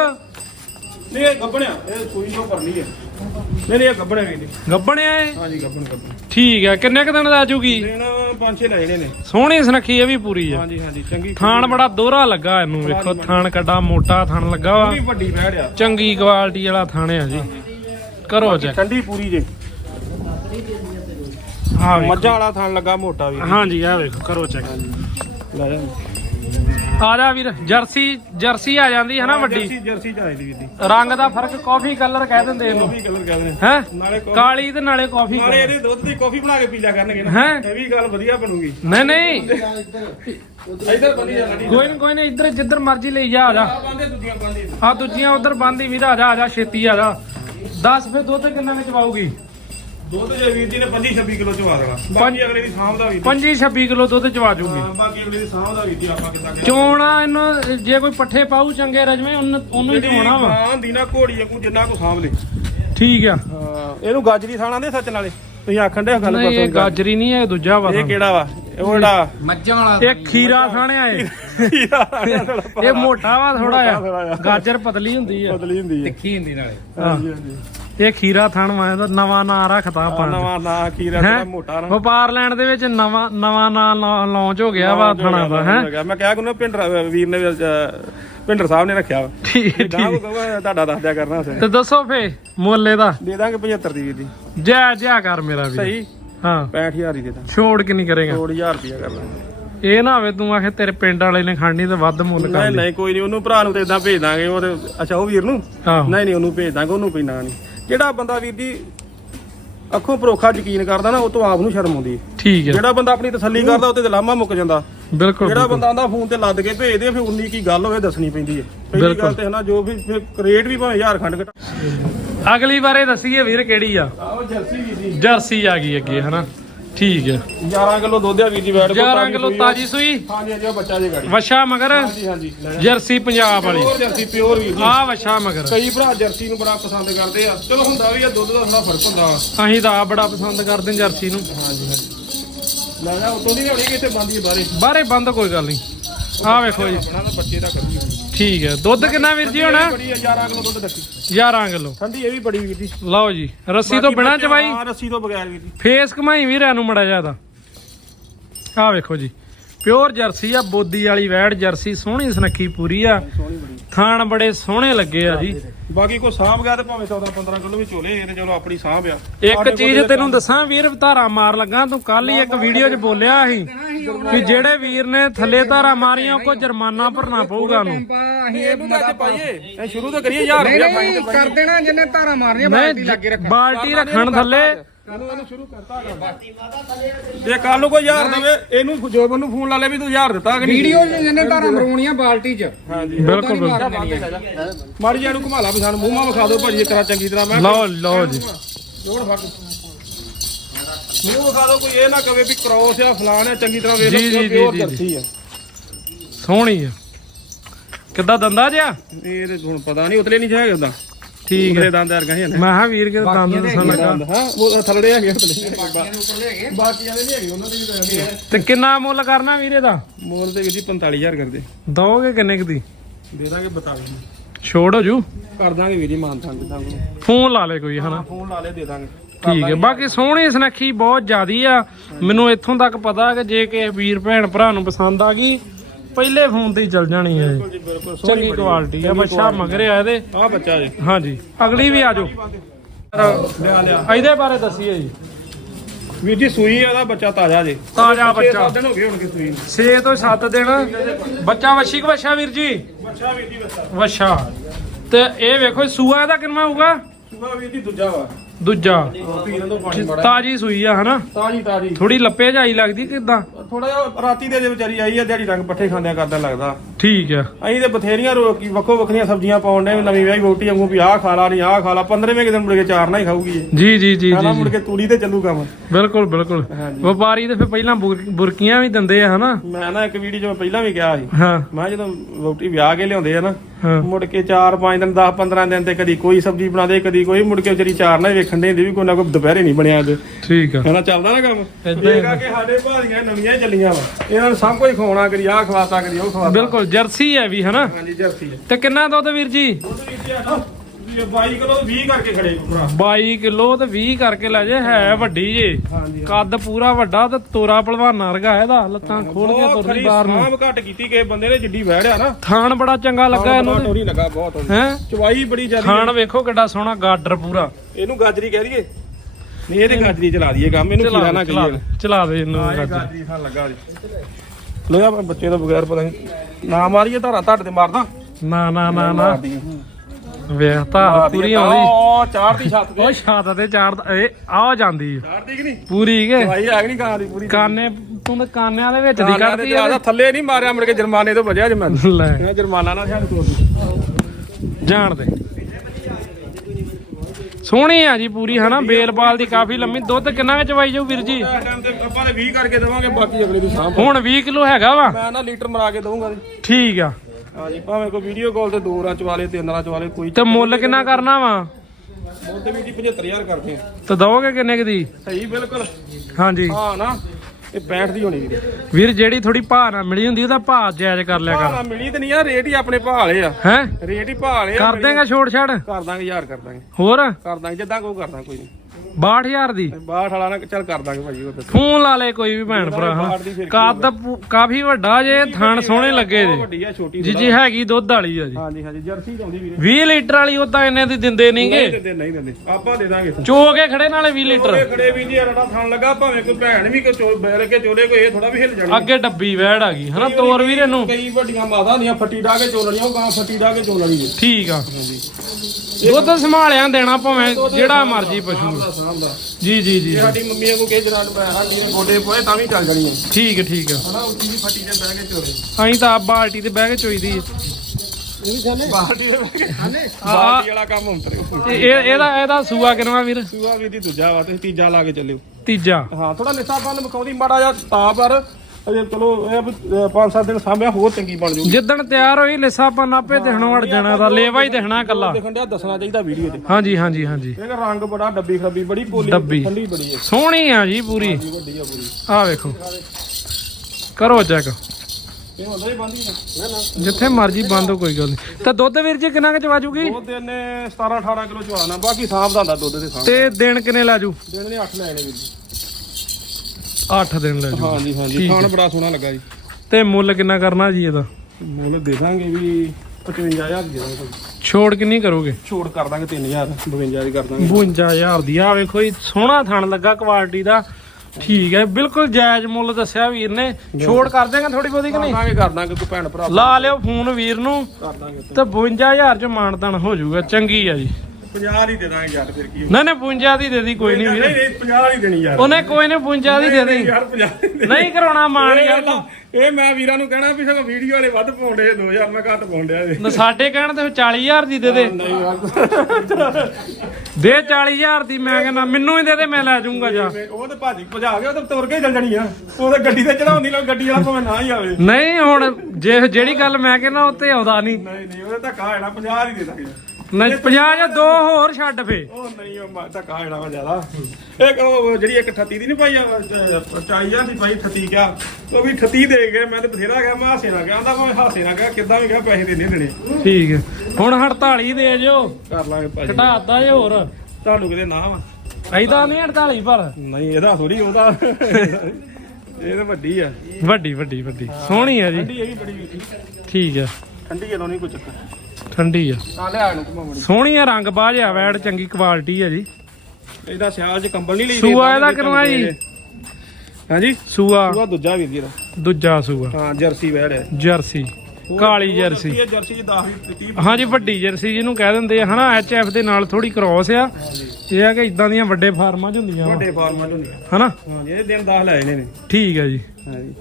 ਨਹੀਂ ਇਹ ਗੱਬਣਿਆ ਇਹ ਸੂਈ ਤੋਂ ਭਰਨੀ ਹੈ ਨਹੀਂ ਨਹੀਂ ਇਹ ਗੱਬਣਿਆ ਵੀਰ ਜੀ ਗੱਬਣਿਆ ਏ ਹਾਂਜੀ ਗੱਬਣ ਗੱਬਣ। ਠੀਕ ਆ ਕਿੰਨੇ ਕੁ ਦਿਨ ਦਾ ਆਜੂਗੀ? ਦਿਨ ਪੰਜ ਛੇ ਲੈ ਜਣੇ ਨੇ। ਸੋਹਣੀ ਸੁਨੱਖੀ ਇਹ ਵੀ ਪੂਰੀ ਆ। ਹਾਂਜੀ ਹਾਂਜੀ ਚੰਗੀ ਥਾਣ ਬੜਾ ਦੋਹਰਾ ਲੱਗਾ ਇਹਨੂੰ ਵੇਖੋ ਥਾਣ ਕੱਡਾ ਮੋਟਾ ਥਾਣ ਲੱਗਾ ਵਾ। ਪੂਰੀ ਵੱਡੀ ਬੈੜ ਆ। ਚੰਗੀ ਕੁਆਲਿਟੀ ਵਾਲਾ ਥਾਣ ਆ ਜੀ। ਕਰੋ ਚੈੱਕ। ਠੰਡੀ ਪੂਰੀ ਜੇ। ਹਾਂ ਵੇਖੋ। ਮੱਝਾਂ ਵਾਲਾ ਥਣ ਲੱਗਾ ਮੋਟਾ ਵੀ। ਹਾਂਜੀ ਆ ਵੇਖੋ ਕਰੋ ਚੈੱਕ। ਲੈ ਜਾ ਆ ਜਾ ਵੀਰ ਜਰਸੀ ਜਰਸੀ ਆ ਜਾਂਦੀ ਹੈ ਨਾ ਵੱਡੀ। ਜਰਸੀ ਜਰਸੀ ਚਾਹੀਦੀ ਵੀਰ ਦੀ ਰੰਗ ਦਾ ਫ਼ਰਕ ਕਾਫੀ ਕਲਰ ਕਹਿ ਦਿੰਦੇ ਇਹਨੂੰ। ਕਾਫੀ ਕਲਰ ਕਹਿੰਦੇ ਨੇ ਹੈ? ਨਾਲੇ ਕੌਫੀ- ਕਾਲੀ ਤੇ ਨਾਲੇ ਕਾਫੀ ਨਾਲੇ ਇਹਦੇ ਦੁੱਧ ਦੀ ਕਾਫੀ ਬਣਾ ਕੇ ਪੀ ਲਿਆ ਕਰਨਗੇ ਨਾ। ਹੈਂ? ਇਹ ਵੀ ਗੱਲ ਵਧੀਆ ਬਣੂਗੀ। ਨਹੀਂ ਨਹੀਂ। ਇਧਰ ਬੰਦੀ ਜਾਣਾ ਨਹੀਂ ਕੋਈ ਨਾ ਕੋਈ ਨਾ ਇੱਧਰ ਜਿੱਧਰ ਮਰਜ਼ੀ ਲਈ ਜਾ ਆ ਜਾ। ਬੰਦੇ ਦੂਜੀਆਂ ਬੰਦੀ ਆ ਦੂਜੀਆਂ ਉਧਰ ਬੰਦੀ ਵੀਰ ਆ ਜਾ ਆ ਜਾ ਛੇਤੀ ਆ ਜਾ। 10 ਫੇ ਦੁੱਧ ਕਿੰਨਾ ਵਿੱਚ ਪਾਉਗੀ ਦੁੱਧ ਜੇ ਵੀਰ ਜੀ ਨੇ 25 26 ਕਿਲੋ ਚਵਾ ਦੇਣਾ। ਬਾਕੀ ਅਗਲੇ ਦੀ ਸਾਂਭ ਦਾ ਵੀ 25 26 ਕਿਲੋ ਦੁੱਧ ਚਵਾ ਜੂਗੀ। ਹਾਂ, ਬਾਕੀ ਅਗਲੇ ਦੀ ਸਾਂਭ ਦਾ ਵੀ ਜੀ ਆਪਾਂ ਕਿੱਦਾਂ ਕਰਾਂਗੇ। ਚੋਣਾ ਇਹਨੂੰ ਜੇ ਕੋਈ ਪੱਠੇ ਪਾਉ ਚੰਗੇ ਰਜਵੇਂ ਉਹਨੂੰ ਉਹਨੂੰ ਹੀ ਜਿਹੜੀ ਚੋਣਾ ਵਾ। ਗਾਂ ਹੁੰਦੀ ਨਾ ਘੋੜੀ ਵਾਂਗੂ ਜਿੰਨਾ ਕੋ ਸਾਂਭ ਲੇ। ਠੀਕ ਆ। ਹਾਂ ਇਹਨੂੰ ਗਾਜਰੀ ਥਾਣਾ ਦੇ ਸੱਚ ਨਾਲੇ। ਤੁਸੀਂ ਆਖਣ ਦੇ ਗੱਲ ਨਹੀਂ ਇਹ ਪਰਸੋਂ ਗਾਜਰੀ ਨਹੀਂ ਹੈ ਦੂਜਾ ਵਾ ਇਹ ਕਿਹੜਾ ਵਾ? ਇਹ ਉਹ ਜਿਹੜਾ ਮੱਝਾਂ ਵਾਲਾ ਇਹ ਖੀਰਾ ਏ। ਇਹ ਮੋਟਾ ਵਾ ਥੋੜਾ ਆ ਜਿਹਾ। ਗਾਜਰ ਪਤਲੀ ਹੁੰਦੀ ਆ। ਬਦਲੀ ਹੁੰਦੀ ਹੈ ਤਿੱਖੀ ਹੁੰਦੀ ਨਾਲੇ। ਹਾਂਜੀ ਹਾਂਜੀ। ਇਹ ਖੀਰਾ ਥਣ ਮੈਂ ਦਾ ਨਵਾਂ ਨਾਂ ਰੱਖਤਾ ਆਪਾਂ ਨੇ। ਨਵਾਂ ਨਾ ਖੀਰਾ ਹੈਂ? ਥੋੜਾ ਮੋਟਾ ਨਾ। ਵਪਾਰ ਲੈਣ ਦੇ ਵਿੱਚ ਨਵਾਂ ਨਵਾਂ ਨਾਂ ਲਾਂਚ ਹੋ ਗਿਆ ਵਾ ਥਣਾ ਦਾ ਹੈ ਮੈਂ ਕਿਹਾ ਕਿ ਪਿੰਡਰ ਵੀਰ ਨੇ ਅਹ, ਪਿੰਡਰ ਸਾਹਿਬ ਨੇ ਰੱਖਿਆ ਵਾ। ਠੀਕ ਕੋ ਤੁਹਾਡਾ ਦੱਸ ਦਿਆ ਕਰਨਾ ਉਸੇ ਤੇ ਦੱਸੋ ਫੇ ਮੁੱਲ ਇਹਦਾ? ਦੇ ਦਾਂਗੇ 75 ਦੀ ਵੀਰ ਦੀ। ਜੈ ਜੈ ਕਰ ਮੇਰਾ ਵੀ ਸਹੀ? ਹਾਂ। 65000 ਦੀ ਦੇ ਦਾਂ ਛੋੜ ਕਿੰਨੀ ਕਰੇਗਾ? 2000 ਰੁਪਇਆ ਕਰ ਲਾਂਗੇ। ਇਹ ਨਾ ਹੋਵੇ ਤੂੰ ਆਖੇ ਤੇਰੇ ਪਿੰਡ ਵਾਲੇ ਨੇ ਖਾਣੀ ਤੇ ਵੱਧ ਮੁੱਲ ਕਰ ਨਹੀਂ ਨਹੀਂ ਕੋਈ ਨਹੀਂ ਉਹਨੂੰ ਭਰਾ ਨੂੰ ਤੇ ਇਦਾਂ ਭੇਜ ਦਾਂਗੇ ਉਹ ਤੇ ਅੱਛਾ ਉਹ ਵੀਰ ਨੂੰ? ਆਹੋ। ਨਹੀਂ ਨਹੀਂ ਉਹਨੂੰ ਭੇਜ ਦਾਂਗੇ ਉਹਨੂੰ ਪੈਣਾ ਨਹੀਂ। ਜਿਹੜਾ ਬੰਦਾ ਵੀਰ ਜੀ ਅੱਖੋਂ ਪਰੋਖਾ ਯਕੀਨ ਕਰਦਾ ਨਾ ਉਹ ਤੋਂ ਆਪ ਨੂੰ ਸ਼ਰਮ ਆਉਂਦੀ ਹੈ। ਠੀਕ ਹੈ। ਜਿਹੜਾ ਬੰਦਾ ਆਪਣੀ ਤਸੱਲੀ ਕਰਦਾ ਉਹ ਤੇ ਲਾਮਾ ਮੁੱਕ ਜਾਂਦਾ। ਬਿਲਕੁਲ ਜਿਹੜਾ ਬੰਦਾ ਆਂਦਾ ਫੋਨ ਤੇ ਲੱਦ ਕੇ ਭੇਜਦੇ ਆ, ਫਿਰ ਉਨੀ ਕੀ ਗੱਲ ਹੋਵੇ ਦੱਸਣੀ ਪੈਂਦੀ ਹੈ। ਪਹਿਲੀ ਬਿਲਕੁਲ। ਗੱਲ ਤੇ ਹਨਾ ਜੋ ਵੀ ਫਿਰ ਰੇਟ ਵੀ ਭਾਵੇਂ ਹਜ਼ਾਰ ਖੰਡ ਘਟਾ ਅਗਲੀ ਵਾਰੇ ਦੱਸੀਏ ਵੀਰ ਕਿਹੜੀ ਆ? ਆਹੋ ਜਰਸੀ ਸੀ ਜਰਸੀ ਆ ਗਈ ਅੱਗੇ ਹਨਾ? ਠੀਕ ਹੈ। 11 ਕਿਲੋ ਦੁੱਧ ਆ ਵੀਰ ਜੀ ਬੈਠ 11 ਕਿਲੋ ਤਾਜੀ ਸੂਈ। ਹਾਂਜੀ ਹਾਂਜੀ ਉਹ ਬੱਚਾ ਜੇ ਗਾੜੀ। ਵਛਾ ਮਗਰ। ਹਾਂਜੀ ਹਾਂਜੀ ਲੈ। ਜਰਸੀ ਪੰਜਾਬ ਵਾਲੀ। ਪਿਓਰ ਜਰਸੀ ਪਿਓਰ ਵੀਰ ਜੀ। ਆ ਵਛਾ ਮਗਰ। ਕਈ ਭਰਾ ਜਰਸੀ ਨੂੰ ਬੜਾ ਪਸੰਦ ਕਰਦੇ ਆ। ਚਲੋ ਹੁੰਦਾ ਵੀ ਆ ਦੁੱਧ ਦਾ ਥੋੜਾ ਫ਼ਰਕ ਹੁੰਦਾ। ਅਸੀਂ ਤਾਂ ਬੜਾ ਪਸੰਦ ਕਰਦੇ ਜਰਸੀ ਨੂੰ। ਹਾਂਜੀ ਹਾਂਜੀ। ਲੈ ਜਾ ਉਤੋਂ ਦੀ ਲਿਆਉਣੀ ਕਿਤੇ ਬੰਦੀ ਬਾਰੇ ਬਾਹਰੇ। ਬੰਦ ਕੋਈ ਗੱਲ ਨਹੀਂ। ਆ ਵੇਖੋ ਜੀ। ਆਪਣਾ ਤਾਂ ਬੱਚੇ ਦਾ ਕਰੀ ਠੀਕ ਹੈ। ਦੁੱਧ ਕਿੰਨਾ ਵੀਰ ਜੀ ਹੋਣਾ? ਬੜੀ ਆ 11 ਕਿਲੋ ਦੁੱਧ ਰੱਖੀ 11 ਕਿਲੋ। ਠੰਡੀ ਇਹ ਵੀ ਬੜੀ ਵੀਰ ਜੀ। ਲਓ ਜੀ ਰੱਸੀ ਤੋਂ ਬਿਨਾ ਚਵਾਈ ਹਾਂ ਰੱਸੀ ਤੋਂ ਬਗੈਰ ਵੀਰ ਜੀ। ਫੇਸ ਘਮਾਈ ਵੀਰਾਂ ਨੂੰ ਮੜਾ ਜ਼ਿਆਦਾ ਆ ਵੇਖੋ ਜੀ। ਪਿਓਰ ਜਰਸੀ ਆ ਬੋਦੀ ਵਾਲੀ ਵੈੜ ਜਰਸੀ ਸੋਹਣੀ ਸੁਨੱਖੀ ਪੂਰੀ ਆ। ਸੋਹਣੀ ਬੜੀ। ਥਾਣ ਬੜੇ ਸੋਹਣੇ ਲੱਗੇ ਆ ਜੀ। ਬਾਕੀ ਕੋਈ ਸਾਂਭ ਗਿਆ ਤੇ ਭਾਵੇਂ 14 15 ਕਿਲੋ ਵੀ ਝੋਲੇ ਇਹ ਤੇ ਚਲੋ ਆਪਣੀ ਸਾਂਭ ਆ। ਇੱਕ ਚੀਜ਼ ਤੈਨੂੰ ਦੱਸਾਂ ਵੀਰ ਧਾਰਾ ਮਾਰ ਲੱਗਾ ਤੂੰ ਕੱਲ ਹੀ ਇੱਕ ਵੀਡੀਓ 'ਚ ਬੋਲਿਆ ਸੀ ਕਿ ਜਿਹੜੇ ਵੀਰ ਨੇ ਥੱਲੇ ਧਾਰਾ ਮਾਰੀਆਂ ਉਹ ਕੋ ਜੁਰਮਾਨਾ ਭਰਨਾ ਪਊਗਾ ਉਹਨੂੰ। ਅਸੀਂ ਇਹਨੂੰ ਤਾਂ ਅੱਜ ਪਾਈਏ। ਇਹ ਸ਼ੁਰੂ ਤੋਂ ਕਰੀਏ 1000 ਰੁਪਇਆ ਫਾਈਨ ਤੇ ਕਰ ਦੇਣਾ ਜਿੰਨੇ ਧਾਰਾ ਮਾਰਨੀਆਂ ਬਾਲਟੀ ਲੱਗੇ ਬਾਲਟੀ ਰੱਖਣ ਥੱਲੇ ਇਹਨੂੰ ਸ਼ੁਰੂ ਕਰਤਾ ਜੇ ਕੱਲ ਨੂੰ ਕੋਈ 1000 ਦੇਵੇ ਇਹਨੂੰ ਜੋਬਨ ਨੂੰ ਫੋਨ ਲਾ ਲੈ ਵੀ ਤੂੰ 1000 ਦਿੱਤਾ ਕਿ ਨਹੀਂ ਵੀਡੀਓ ਜਿੰਨੇ ਧਾਰਾ ਮਰਵਾਉਣੀਆਂ ਬਾਲਟੀ 'ਚ। ਹਾਂਜੀ। ਬਿਲਕੁਲ ਬਿਲਕੁਲ। ਮਾੜੀ ਜੀ ਇਹਨੂੰ ਘੁਮਾ ਲਾ ਵੀ ਸਾਨੂੰ ਮੂੰਹ ਵਿਖਾ ਦਿਓ ਭਾਜੀ ਇੱਕ ਤਰ੍ਹਾਂ ਚੰਗੀ ਤਰ੍ਹਾਂ ਮੈਂ ਲਓ ਲਓ ਜੀ। ਜੋੜ ਫੜ। ਮੂੰਹ ਵਿਖਾ ਦਿਓ ਕੋਈ ਇਹ ਨਾ ਕਵੇ ਵੀ ਕ੍ਰੋਸ ਆ ਫਲਾਣ ਆ ਚੰਗੀ ਤਰ੍ਹਾਂ ਵੇਖ ਲਓ ਪਿਓਰ ਜਰਸੀ ਆ। ਸੋਹਣੀ ਆ। ਕਿੱਦਾਂ ਦੰਦਾ ਜਿਆ ਇਹ ਤੇ ਹੁਣ ਪਤਾ ਨਹੀਂ ਉਤਲੇ ਨਹੀਂ ਜਾਏਗਾ ਉਹਦਾ ਠੀਕ ਹੈ। ਦੰਦ ਵਰਗਾ ਹੀ ਮੈਂ ਹਾਂ ਵੀਰ ਕੇ ਦੰਦ ਦੱਸਣ ਲੱਗਾ। ਹਾਂ ਉਹ ਥਲੜੇ ਹੈਗੇ ਉਤਲੇ ਉੱਪਰ ਲੈ ਗਏ ਬਾਕੀਆਂ ਦੇ ਨਹੀਂ ਹੈਗੇ ਉਹਨਾਂ ਦੇ ਵੀ ਤਾਂ ਹੈਗੇ ਆ। ਤੇ ਕਿੰਨਾ ਮੁੱਲ ਕਰਨਾ ਵੀਰੇ ਦਾ? ਮੋਲ ਤੇ ਵੀ ਜੀ 45000 ਕਰਦੇ। ਦੋਗੇ ਕਿੰਨੇ ਕੁ ਦੀ? ਦੇ ਦਾਂਗੇ 42 ਛੋੜ ਹੋ ਜੂ। ਕਰ ਦਾਂਗੇ ਵੀਰ ਜੀ ਮਾਨਤਾਂ ਕੋਈ ਫੋਨ ਲਾ ਲੈ ਕੋਈ ਹਨਾ। ਫੋਨ ਲਾ ਲੈ ਦੇ ਦਾਂਗੇ। ਠੀਕ ਹੈ ਬਾਕੀ ਸੋਹਣੀ ਸੁਨੱਖੀ ਬਹੁਤ ਜ਼ਿਆਦੀ ਆ। ਮੈਨੂੰ ਇੱਥੋਂ ਤੱਕ ਪਤਾ ਕਿ ਜੇ ਕਿਸੇ ਵੀਰ ਭੈਣ ਭਰਾ ਨੂੰ ਪਸੰਦ ਆ ਗਈ ਪਹਿਲੇ ਫੋਨ ਤੇ ਹੀ ਚੱਲ ਜਾਣੀ ਹੈ ਇਹ। ਜੀ ਬਿਲਕੁਲ ਚੰਗੀ ਕੁਆਲਿਟੀ ਆ ਬੱਚਾ ਮਗਰਿਆ ਇਹਦੇ। ਆ ਬੱਚਾ ਜੀ। ਹਾਂਜੀ ਅਗਲੀ ਵੀ ਆ ਜਾਓ। ਲਿਆ ਲਿਆ। ਇਹਦੇ ਬਾਰੇ ਦੱਸੀਏ ਜੀ। ਵੀਰ ਜੀ ਸੂਈ ਇਹਦਾ ਬੱਚਾ ਤਾਜ਼ਾ ਜੇ। ਤਾਜ਼ਾ ਬੱਚਾ। ਦਿਨ ਹੋ ਗਏ ਹੋਣਗੇ ਸੂਈ ਨੂੰ। 6 ਤੋਂ 7 ਦਿਨ। ਬੱਚਾ ਵਸ਼ੀ ਕਿ ਵਛਾ ਵੀਰ ਜੀ? ਬੱਚਾ ਵੀਰ ਜੀ ਵਛਾ। ਤੇ ਇਹ ਵੇਖੋ ਸੂਆ ਇਹਦਾ ਕਿੰਨਾ ਹੋਊਗਾ? ਸੂਆ ਵੀਰ ਜੀ ਦੂਜਾ ਵਾ। ਦੂਜਾ। ਪੀਣ ਤੋਂ ਪਾਣੀ ਬੜਾ ਤਾਜੀ ਸੂਈ ਆ ਹਨਾ? ਤਾਜੀ ਤਾਜੀ। ਥੋੜੀ ਲੱਪੇ ਜਾਈ ਲੱਗਦੀ ਕਿਦਾਂ ਥੋੜਾ ਜਿਹਾ ਰਾਤੀ ਦੇ ਜੇ ਵਿਚਾਰੀ ਆਈ ਆ ਦਿਹਾੜੀ ਰੰਗ ਪੱਠੇ ਖਾਂਦਿਆਂ ਕਰਦਾ ਲੱਗਦਾ। ਠੀਕ ਆ। ਅਸੀਂ ਤੇ ਬਥੇਰੀਆਂ ਰੋਕੀ ਵੱਖੋ ਵੱਖਰੀਆਂ ਸਬਜ਼ੀਆਂ ਪਾਉਣ ਦੇ ਨਵੀਂ ਵਿਆਹੀ ਵੋਟੀ ਵਾਂਗੂ ਵੀ ਆਹ ਖਾ ਲਾ ਨਹੀਂ ਆਹ ਖਾ ਲਾ 15ਵੇਂ ਦਿਨ ਮੁੜ ਕੇ ਚਾਰ ਨਾ ਹੀ ਖਾਊਗੀ ਇਹ। ਜੀ ਜੀ ਜੀ ਖਾਣਾ ਜੀ ਮੁੜ ਕੇ ਤੂੜੀ ਤੇ ਚੱਲੂ ਕੰਮ। ਬਿਲਕੁਲ ਬਿਲਕੁਲ। ਹਾਂਜੀ। ਵਪਾਰੀ ਤੇ ਫਿਰ ਪਹਿਲਾਂ ਬੁਰ- ਬੁਰਕੀਆਂ ਵੀ ਦਿੰਦੇ ਆ ਹਨਾ? ਮੈਂ ਨਾ ਇੱਕ ਵੀਡੀਓ 'ਚ ਮੈਂ ਪਹਿਲਾਂ ਵੀ ਕਿਹਾ ਸੀ। ਹਾਂ। ਮੈਂ ਜਦੋਂ ਵੋਟੀ ਵਿਆਹ ਕੇ ਲਿਆਉਂਦੇ ਆ ਨਾ ਮੁੜ ਕੇ 4-5 ਦਿਨ 10-15 ਦਿਨ ਤੇ ਕਦੀ ਕੋਈ ਸਬਜ਼ੀ ਬਣਾ ਦੇ ਕਦੀ ਕੋਈ ਮੁੜ ਕੇ ਵਿਚਾਰੀ ਚਾਰ ਨਾਲ ਹੀ ਵੇਖਣ ਦੇ ਵੀ ਕੋਈ ਨਾ ਕੋਈ ਦੁਪਹਿਰੇ ਨਹੀਂ ਬਣਿਆ ਅੱਜ। ਠੀਕ ਆ। ਕਹਿੰਦਾ ਚੱਲਦਾ ਨਾ ਕੰਮ? ਏਦਾਂ ਹੀ ਇਹ ਆ ਕਿ ਸਾਡੇ ਭਾਰੀਆਂ ਨਵੀਆਂ ਚੱਲੀਆਂ ਵਾ। ਇਹਨਾਂ ਨੂੰ ਸਭ ਕੁਝ ਖਵਾਉਣਾ ਕਰੀ ਆਹ ਖਵਾਤਾ ਕਰੀ ਉਹ ਖਵਾਤਾ। ਬਿਲਕੁਲ ਜਰਸੀ ਹੈ ਵੀ ਹਨਾ? ਹਾਂਜੀ ਜਰਸੀ ਹੈ। ਤੇ ਕਿੰਨਾ ਦੁੱਧ ਵੀਰ ਜੀ? ਦੁੱਧ ਵੀਰ ਜੀ ਆ ਨਾ 22 ਕਿਲੋ 20 ਕਰਕੇ ਖੜੇ ਭਰਾ। 22 ਕਿਲੋ ਤੇ 20 ਕਰਕੇ ਲੈ ਜੇ ਹੈ ਵੱਡੀ ਜੇ। ਕੱਦ ਪੂਰਾ ਵੱਡਾ ਤੇ ਤੋਰਾ ਭਲਵਾਨਾ ਵਰਗਾ ਇਹਦਾ ਲੱਤਾਂ ਖੋਲ ਕੇ ਤੁਰਦੀ ਬਾਹਰ ਨੂੰ। ਸਾਂਭ ਘੱਟ ਕੀਤੀ ਕਿਸੇ ਬੰਦੇ ਨੇ ਜਿੱਡੀ ਵਹਿੜਿਆ ਨਾ। ਥਾਣ ਬੜਾ ਚੰਗਾ ਲੱਗਾ ਇਹਨੂੰ ਬਹੁਤ ਟੋਰੀ ਲੱਗਾ ਬਹੁਤ ਹੈ? ਚਵਾਈ ਬੜੀ ਜ਼ਿਆਦੀ ਥਾਣ ਵੇਖੋ ਕਿੱਡਾ ਸੋਹਣਾ ਗਾਡਰ ਪੂਰਾ। ਇਹਨੂੰ ਗਾਜਰੀ ਕਹਿ ਦਈਏ। ਨਹੀਂ ਇਹਦੇ ਗਾਜਰੀ ਚਲਾ ਦਈਏ ਕੰਮ ਇਹਨੂੰ ਖੀਰਾ ਨਾ ਦੇ, ਚਲਾ ਦੇ, ਇਹਨੂੰ ਗਾਜਰੀ। ਸਾਨੂੰ ਲੱਗਾ ਜੀ ਲੋ ਯਾ ਬੱਚੇ ਤੋਂ ਬਗੈਰ ਪਤਾ ਨਹੀਂ। ਨਾ ਮਾਰੀਏ ਧਾਰਾ ਧੱਟ ਤੇ ਮਾਰਦਾ। ਨਾ ਨਾ ਨਾ ਨਾ। ਵੇਖ ਤਾਂ ਪੂਰੀ ਆਉਂਦੀ। ਉਹ ਚਾਰ ਦੀ ਛੱਤ ਤੇ। ਉਹ ਛਾਤ ਤੇ ਚਾੜ ਇਹ ਆ ਜਾਂਦੀ। ਆ। ਚਾਰ ਦੀ ਕਿ ਨਹੀਂ? ਪੂਰੀ ਕੇ? ਭਾਈ ਆ ਨਹੀਂ ਕਾਂ ਦੀ ਪੂਰੀ। ਕਾਨੇ ਤੂੰ ਤਾਂ ਕਾਨਿਆਂ ਦੇ ਵਿੱਚ ਦੀ ਕੱਢਦੀ ਤੇ ਆ ਥੱਲੇ ਨਹੀਂ ਮਾਰਿਆ ਮੁੜ ਕੇ ਜੁਰਮਾਨੇ ਤੋਂ ਬਚਿਆ ਜੇ ਮੈਂ। ਲੈ। ਜੁਰਮਾਨਾ ਨਾ ਸਾਨੂੰ ਕੋਲ ਜਾਣ ਦੇ। ਸੋਹਣੀ ਆ ਜੀ ਪੂਰੀ ਹਨਾ? ਬੇਲਬਾਲ ਦੀ ਕਾਫੀ ਲੰਮੀ। ਦੁੱਧ ਕਿੰਨਾ ਵਿੱਚ ਚਵਾਈ ਜਾਊ ਵੀਰ ਜੀ? ਟਾਈਮ ਤੇ ਆਪਾਂ ਨੇ 20 ਕਰਕੇ ਦੇਵਾਂਗੇ ਬਾਕੀ ਅਗਲੇ ਦੀ ਸਾਂਭ। ਹੁਣ 20 ਕਿਲੋ ਹੈਗਾ ਵਾ? ਮੈਂ ਨਾ ਲੀਟਰ ਮਰਾ ਕੇ ਦਊਂਗਾ ਠੀਕ ਆ। ਹਾਂਜੀ ਭਾਵੇਂ ਕੋਈ ਵੀਡੀਓ ਕਾਲ ਤੇ ਦੋ ਰਾਂ ਚਵਾ ਲੇ ਤਿੰਨ ਰਾਂ ਚਵਾ ਲੇ ਕੋਈ ਤੇ ਮੁੱਲ ਕਿੰਨਾ ਕਰਨਾ ਵਾ? ਮੁੱਲ ਤੇ ਵੀ ਜੀ 75000 ਕਰਦੇ ਆ। ਤੇ ਦਵੋਗੇ ਕਿੰਨੇ ਕੁ ਦੀ? ਸਹੀ ਬਿਲਕੁਲ। ਹਾਂਜੀ। ਹਾਂ ਨਾ ਇਹ 65 ਦੀ ਹੋਣੀ ਵੀਰੇ। ਵੀਰ ਜਿਹੜੀ ਥੋੜੀ ਭਾਅ ਨਾਲ ਮਿਲੀ ਹੁੰਦੀ ਉਹਦਾ ਭਾਅ ਜਾਇਜ਼ ਕਰ ਲਿਆ ਕਰ। ਭਾਅ ਮਿਲੀ ਤੇ ਨਹੀਂ ਆ ਰੇਟ ਹੀ ਆਪਣੇ ਭਾਅ ਵਾਲੇ ਆ। ਹੈ? ਰੇਟ ਹੀ ਭਾਅ ਵਾਲੇ ਆ ਕਰ ਦੇਗਾ ਛੋੜ ਛਾੜ ਕਰ ਦਾਂਗੇ ਯਾਰ ਕਰ ਦਾਂਗੇ। ਹੋਰ? ਕਰ ਦਾਂਗੇ ਜਿੱਦਾਂ ਕੋਈ ਕਰਦਾ ਕੋਈ ਨਹੀਂ। 62000 ਦੀ? 62 ਵਾਲਾ ਨਾ ਚੱਲ ਕਰ ਦਾਂਗੇ ਭਾਜੀ ਉਹ ਦੱਸੋ। ਫੋਨ ਲਾ ਲੇ ਕੋਈ ਵੀ ਭੈਣ ਭਰਾ ਹਨਾ ਕੱਦ ਕਾਫੀ ਵੱਡਾ ਜੇ ਥਣ ਸੋਹਣੇ ਲੱਗੇ ਜੇ। ਜੀ ਜੀ ਹੈਗੀ ਦੁੱਧ ਵਾਲੀ ਆ ਜੀ। ਹਾਂਜੀ ਹਾਂਜੀ ਜਰਸੀ ਚਾਉਂਦੀ ਵੀਰੇ। 20 ਲੀਟਰ ਵਾਲੀ ਉਹ ਤਾਂ ਇੰਨੇ ਦੀ ਦਿੰਦੇ ਨਹੀਂ ਨਹੀਂਗੇ ਦਿੰਦੇ ਨਹੀਂ ਦਿੰਦੇ। ਆਪਾਂ ਦੇ ਦਾਂਗੇ। ਚੋ ਕੇ ਖੜੇ ਨਾਲੇ 20 ਲੀਟਰ। ਉਹਦੇ ਖੜੇ ਵੀ ਜੀ ਰੜਾ ਥਣ ਲੱਗਾ ਭਾਵੇਂ ਕੋਈ ਭੈਣ ਵੀ ਕੋਈ ਚੋ ਬੈਲ ਕੇ ਚੋਲੇ ਕੋਈ ਇਹ ਥੋੜਾ ਵੀ ਹਿੱਲ ਜਾਣੀ। ਅੱਗੇ ਡੱਬੀ ਵੈੜ ਆ ਗਈ ਹਨਾ ਤੋਰ ਵੀਰ ਇਹਨੂੰ ਕਈ ਵੱਡੀਆਂ ਮਾਦਾ ਹੁੰਦੀਆਂ ਫੱਟੀ ਡਾ ਕੇ ਚੋਲਣੀਆਂ ਉਹ ਗਾਂ ਫੱਟੀ ਡਾ ਕੇ ਚੋਲ ਵਾਲੀ ਹੈ ਠੀਕ ਆ। ਦੁੱਧ ਸੰਭਾਲਿਆ ਦੇਣਾ ਭਾਵੇਂ ਜਿਹੜਾ ਮਰਜ਼ੀ ਪਸ਼ੂ। ਜੀ ਜੀ ਜੀ ਸਾਡੀ ਮੰਮੀ ਨੂੰ ਕਹੇ ਜਰਾ ਨੂੰ ਮੇਰੇ ਗੋਡੇ ਪੋਏ ਤਾਂ ਵੀ ਚੱਲ ਜਾਣੀ ਹੈ। ਠੀਕ ਹੈ ਠੀਕ ਆ ਹਨਾ ਉੱਚੀ ਵੀ ਫੱਟੀ ਤੇ ਬਹਿ ਕੇ ਚੋਲੇ ਅਸੀਂ ਤਾਂ ਆਪ ਬਾਲਟੀ ਤੇ ਬਹਿ ਕੇ ਚੋਈਦੀ। ਬਾਲਟੀ ਦੇ ਬਹਿ ਕੇ ਬਾਲਟੀ ਵਾਲਾ ਕੰਮ ਹੁੰਤਰੇ ਇਹ ਇਹ- ਇਹਦਾ ਇਹਦਾ ਸੂਆ ਕਿਨਵਾ ਵੀਰ? ਸੂਆ ਵੀ ਦੀ ਦੂਜਾ ਵਾ ਤੇ ਤੀਜਾ ਲਾ ਕੇ ਚੱਲਿਓ। ਤੀਜਾ। ਹਾਂ ਥੋੜਾ ਲਿੱਸਾ ਬੰਨ ਵਿਖਾਉਂਦੀ ਮਾੜਾ ਜਿਹਾ ਤਾਂ ਪਰ ਅਜੇ ਚਲੋ ਇਹ ਵੀ, ਪੰਜ ਸੱਤ ਦਿਨ ਸਾਂਭਿਆ ਹੋਰ ਚੰਗੀ ਬਣ ਜੂ ਜਿੱਦਣ ਤਿਆਰ ਹੋਈ ਲਿਸਾ ਆਪੇ ਦਿਖਣੋਂ ਹਟ ਜਾਣਾ ਦਾ ਲੇਵਾ ਹੀ ਦਿਖਣਾ ਕੱਲਾ ਦੇਖਣ ਡਿਆ ਦੱਸਣਾ ਚਾਹੀਦਾ ਵੀਡੀਓ 'ਚ ਹਾਂਜੀ ਹਾਂਜੀ ਹਾਂਜੀ। ਇਹਦਾ ਰੰਗ ਬੜਾ ਡੱਬੀ ਖੱਬੀ ਬੜੀ ਪੋਲੀ ਡੱਬੀ। ਠੰਡੀ ਬੜੀ ਹੈ। ਸੋਹਣੀ ਆ ਜੀ ਪੂਰੀ। ਵੱਡੀ ਆ ਪੂਰੀ। ਵੇਖੋ। ਕਰੋ ਚੈੱਕ। ਇਹ ਹੁੰਦਾ ਹੀ ਬੰਦੀ ਨਾ ਨਾ। ਜਿੱਥੇ ਮਰਜ਼ੀ ਬੰਦ ਹੋ ਕੋਈ ਗੱਲ ਨਹੀਂ। ਤਾਂ ਦੁੱਧ ਵੀਰ ਜੀ ਕਿੰਨਾ ਕੁ ਚਵਾ ਜੂਗੀ? ਉਹ ਦਿਨ ਨੇ 17 18 ਕਿਲੋ ਚਵਾਣਾ ਬਾਕੀ ਸਾਂਭ ਦਾ ਹੁੰਦਾ ਦੁੱਧ ਦੇ ਸਾਂਭ। ਤੇ ਦਿਨ ਕਿੰਨੇ ਲਾ ਜੂ? ਦਿਨ ਨੇ 8 ਲੈਣੇ ਵੀਰ ਜੀ। 8 ਦਿਨ ਲੈ ਜੂ ਹਾਂਜੀ ਹਾਂਜੀ। ਖਾਣ ਬੜਾ ਸੋਹਣਾ ਲੱਗਾ ਜੀ। ਤੇ ਮੁੱਲ ਕਿੰਨਾ ਕਰਨਾ ਜੀ ਇਹਦਾ? ਮੁੱਲ ਦੇ ਦਾਂਗੇ ਵੀ 55000 ਦੀ ਦਾਂਗੇ ਛੋੜ ਕਿੰਨੀ ਕਰੋਗੇ? ਛੋੜ ਕਰ ਦਾਂਗੇ 3000 52 ਦੀ ਕਰ ਦਾਂਗੇ। 52000 ਦੀ। ਆ ਵੇਖੋ ਜੀ ਸੋਹਣਾ ਥਣ ਲੱਗਾ ਕੁਆਲਿਟੀ ਦਾ। ਠੀਕ ਹੈ ਬਿਲਕੁਲ ਜਾਇਜ਼ ਮੁੱਲ ਦੱਸਿਆ ਵੀਰ ਨੇ। ਛੋੜ ਕਰ ਦੇਗਾ ਥੋੜੀ ਬਹੁਤੀ ਕਿ ਨਹੀਂ? ਦਾਂਗੇ ਕਰ ਦਾਂਗੇ ਕੋਈ ਭੈਣ ਭਰਾ ਲਾ ਲਿਓ ਫੋਨ ਵੀਰ ਨੂੰ। ਕਰ ਦਾਂਗੇ। ਤੇ 52000 ਚ ਮਾਨਤਾਨ ਹੋ ਜਾਊਗਾ। ਚੰਗੀ ਆ ਜੀ। 50 ਹੀ ਦੇ ਦਾਂਗੇ ਯਾਰ ਫਿਰ ਕੀ ਨਹੀਂ ਨਹੀਂ 52 ਦੀ ਦੇ ਦੀ ਕੋਈ ਨਹੀਂ ਨਹੀਂ ਵੀਰ। ਨਹੀਂ 50 ਹੀ ਦੇਣੀ ਯਾਰ। ਉਹਨੇ ਕੋਈ ਨਹੀਂ 52 ਦੀ ਦੇ ਦੇ ਯਾਰ 50 ਨਹੀਂ ਕਰਾਉਣਾ ਮਾਨ ਯਾਰ ਤੂੰ ਇਹ ਮੈਂ ਵੀਰਾਂ ਨੂੰ ਕਹਿਣਾ ਵੀ ਸਗੋਂ ਵੀਡੀਓ ਵਾਲੇ ਵੱਧ ਪਾਉਂਦੇ 2000 ਮੈਂ ਘੱਟ ਪਾਉਂਦਿਆ ਜੀ। ਨਾ ਸਾਡੇ ਕਹਿਣ ਤੇ 40000 ਦੀ ਦੇ ਦੇ। ਨਹੀਂ ਦੇ 40000 ਦੀ ਮੈਂ ਕਹਿੰਦਾ ਮੈਨੂੰ ਹੀ ਦੇ ਦੇ ਮੈਂ ਲੈ ਜਾਊਂਗਾ ਜਾ। ਉਹ ਤੇ ਭਾਜੀ ਭਜਾ ਕੇ ਉਹ ਤੇ ਤੁਰ ਕੇ ਹੀ ਚੱਲ ਜਾਣੀ ਆ। ਉਹ ਤੇ ਗੱਡੀ ਤੇ ਚੜਾਉਂਦੀ ਲੋ ਗੱਡੀ ਵਾਲਾ ਭਾਵੇਂ ਨਾ ਹੀ ਆਵੇ। ਨਹੀਂ ਹੁਣ ਜੇ ਜਿਹੜੀ ਗੱਲ ਮੈਂ ਕਹਿੰਦਾ ਉੱਤੇ ਆਉਂਦਾ ਨਹੀਂ। ਨਹੀਂ ਨਹੀਂ ਉਹਦਾ ਧੱਕਾ ਹੋਣਾ 50 ਹੀ ਦੇ ਦਾਂਗੇ। ਨਹੀਂ 50 ਜਾਂ ਦੋ ਹੋਰ ਛੱਡ ਫੇ। ਉਹ ਨਹੀਂ ਉਹ ਮਾ- ਧੱਕਾ ਹੋਣਾ ਵਾ ਜ਼ਿਆਦਾ। ਇਹ ਕਹੋ ਜਿਹੜੀ ਇੱਕ 38 ਦੀ ਨਹੀਂ ਪਾਈ 40000 ਦੀ ਪਾਈ 38 ਗਿਆ ਉਹ ਵੀ 38 ਦੇ ਗਏ ਮੈਂ ਤੇ ਬਥੇਰਾ ਗਿਆ ਮੈਂ ਹਾਸੇ ਨਾ ਗਿਆ ਆਂਦਾ ਮੈਂ ਹਾਸੇ ਨਾ ਗਿਆ ਕਿੱਦਾਂ ਵੀ ਗਿਆ ਪੈਸੇ ਦੇ ਨਹੀਂ ਦੇਣੇ। ਠੀਕ ਹੈ। ਹੁਣ 48 ਦੇ ਜੋ। ਕਰ ਲਾਂਗੇ ਭਾਜੀ। ਘਟਾਤਾ ਜੇ ਹੋਰ। ਤੁਹਾਨੂੰ ਕਿਤੇ ਨਾ ਵਾ। ਐਦਾ ਨਹੀਂ 48 ਪਰ। ਨਹੀਂ ਇਹਦਾ ਥੋੜੀ ਉਹਦਾ ਇਹ ਤਾਂ ਵੱਡੀ ਆ। ਵੱਡੀ ਵੱਡੀ ਵੱਡੀ। ਸੋਹਣੀ ਆ ਜੀ। ਠੰਡੀ ਇਹ ਵੀ ਬੜੀ ਵੀਡੀ ਠੀਕ ਹੈ ਠੰਡੀ ਜਦੋਂ ਨਹੀਂ ਕੋਈ ਚੱਕਰ। ਠੰਡੀ ਆ। ਆ ਲਿਆ ਨੂੰ ਘੁਮਾਉਣੀ ਸੋਹਣੀ ਆ ਰੰਗ ਬਾਝ ਆ ਵੈੜ ਚੰਗੀ ਕੁਆਲਿਟੀ ਆ ਜੀ। ਇਹਦਾ ਸਿਆਲ 'ਚ ਕੰਬਲ ਨਹੀਂ ਲਈ ਸੂਆ ਇਹਦਾ ਕਿੰਨਾ ਜੀ? ਹਾਂਜੀ? ਸੂਆ। ਸੂਆ ਦੂਜਾ ਵੀਰ ਜੀ ਦਾ ਦੂਜਾ ਸੂਆ। ਹਾਂ ਜਰਸੀ ਵੈੜ ਹੈ। ਜਰਸੀ। ਕਾਲੀ ਜਰਸੀ। ਇਹ ਜਰਸੀ 'ਚ 10 30 ਹਾਂਜੀ ਵੱਡੀ ਜਰਸੀ ਜਿਹਨੂੰ ਕਹਿ ਦਿੰਦੇ ਆ ਹਨਾ ਐਫ ਦੇ ਨਾਲ ਥੋੜੀ ਕ੍ਰੋਸ ਆ। ਇਹ ਆ ਕਿ ਇਦਾਂ ਦੀਆਂ ਵੱਡੇ ਫਾਰਮਾਂ 'ਚ ਹੁੰਦੀਆਂ ਵਾ। ਵੱਡੇ ਫਾਰਮਾਂ 'ਚ ਹੁੰਦੀਆਂ। ਹਨਾ? ਹਾਂ ਜੀ ਇਹ ਦਿਨ 10 ਲੈ ਨੇ ਠੀਕ ਹੈ ਜੀ। ਹਾਂ ਜੀ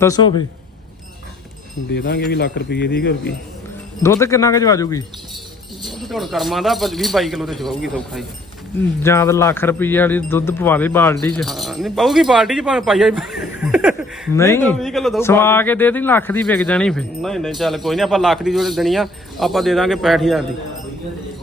ਦੱਸੋ ਫੇ ਦੇ ਦਾਂਗੇ ਵੀ ਲੱਖ ਰੁਪਏ ਦੀ ਹੋਰ ਕੀ ਦੁੱਧ ਕਿੰਨਾ ਕੁ ਜਵਾ ਜੂਗੀ? ਹੁਣ ਕਰਮਾਂ ਦਾ 20 22 ਕਿਲੋ ਤੇ ਚਵਾਉਗੀ ਸੌਖਾ ਹੀ। ਜਾਂ ਤਾਂ ਲੱਖ ਰੁਪਈਆ ਵਾਲੀ ਦੁੱਧ ਪਵਾ ਦੇ ਬਾਲਟੀ 'ਚ। ਹਾਂ ਨਹੀਂ ਪਾਉਗੀ ਪਾਰਟੀ 'ਚ ਭਾਵੇਂ ਪਾਈਆ ਹੀ ਨਹੀਂ ਤਾਂ 20 ਕਿਲੋ ਦਊ ਸਵਾ ਕੇ ਦੇ ਦੀ ਲੱਖ ਦੀ ਵਿਕ ਜਾਣੀ ਫੇ ਨਹੀਂ ਨਹੀਂ ਚੱਲ ਕੋਈ ਨਹੀਂ ਆਪਾਂ ਲੱਖ ਦੀ ਜੋੜੇ ਦੇਣੀ ਆ ਆਪਾਂ ਦੇ ਦਾਂਗੇ 65000 ਦੀ।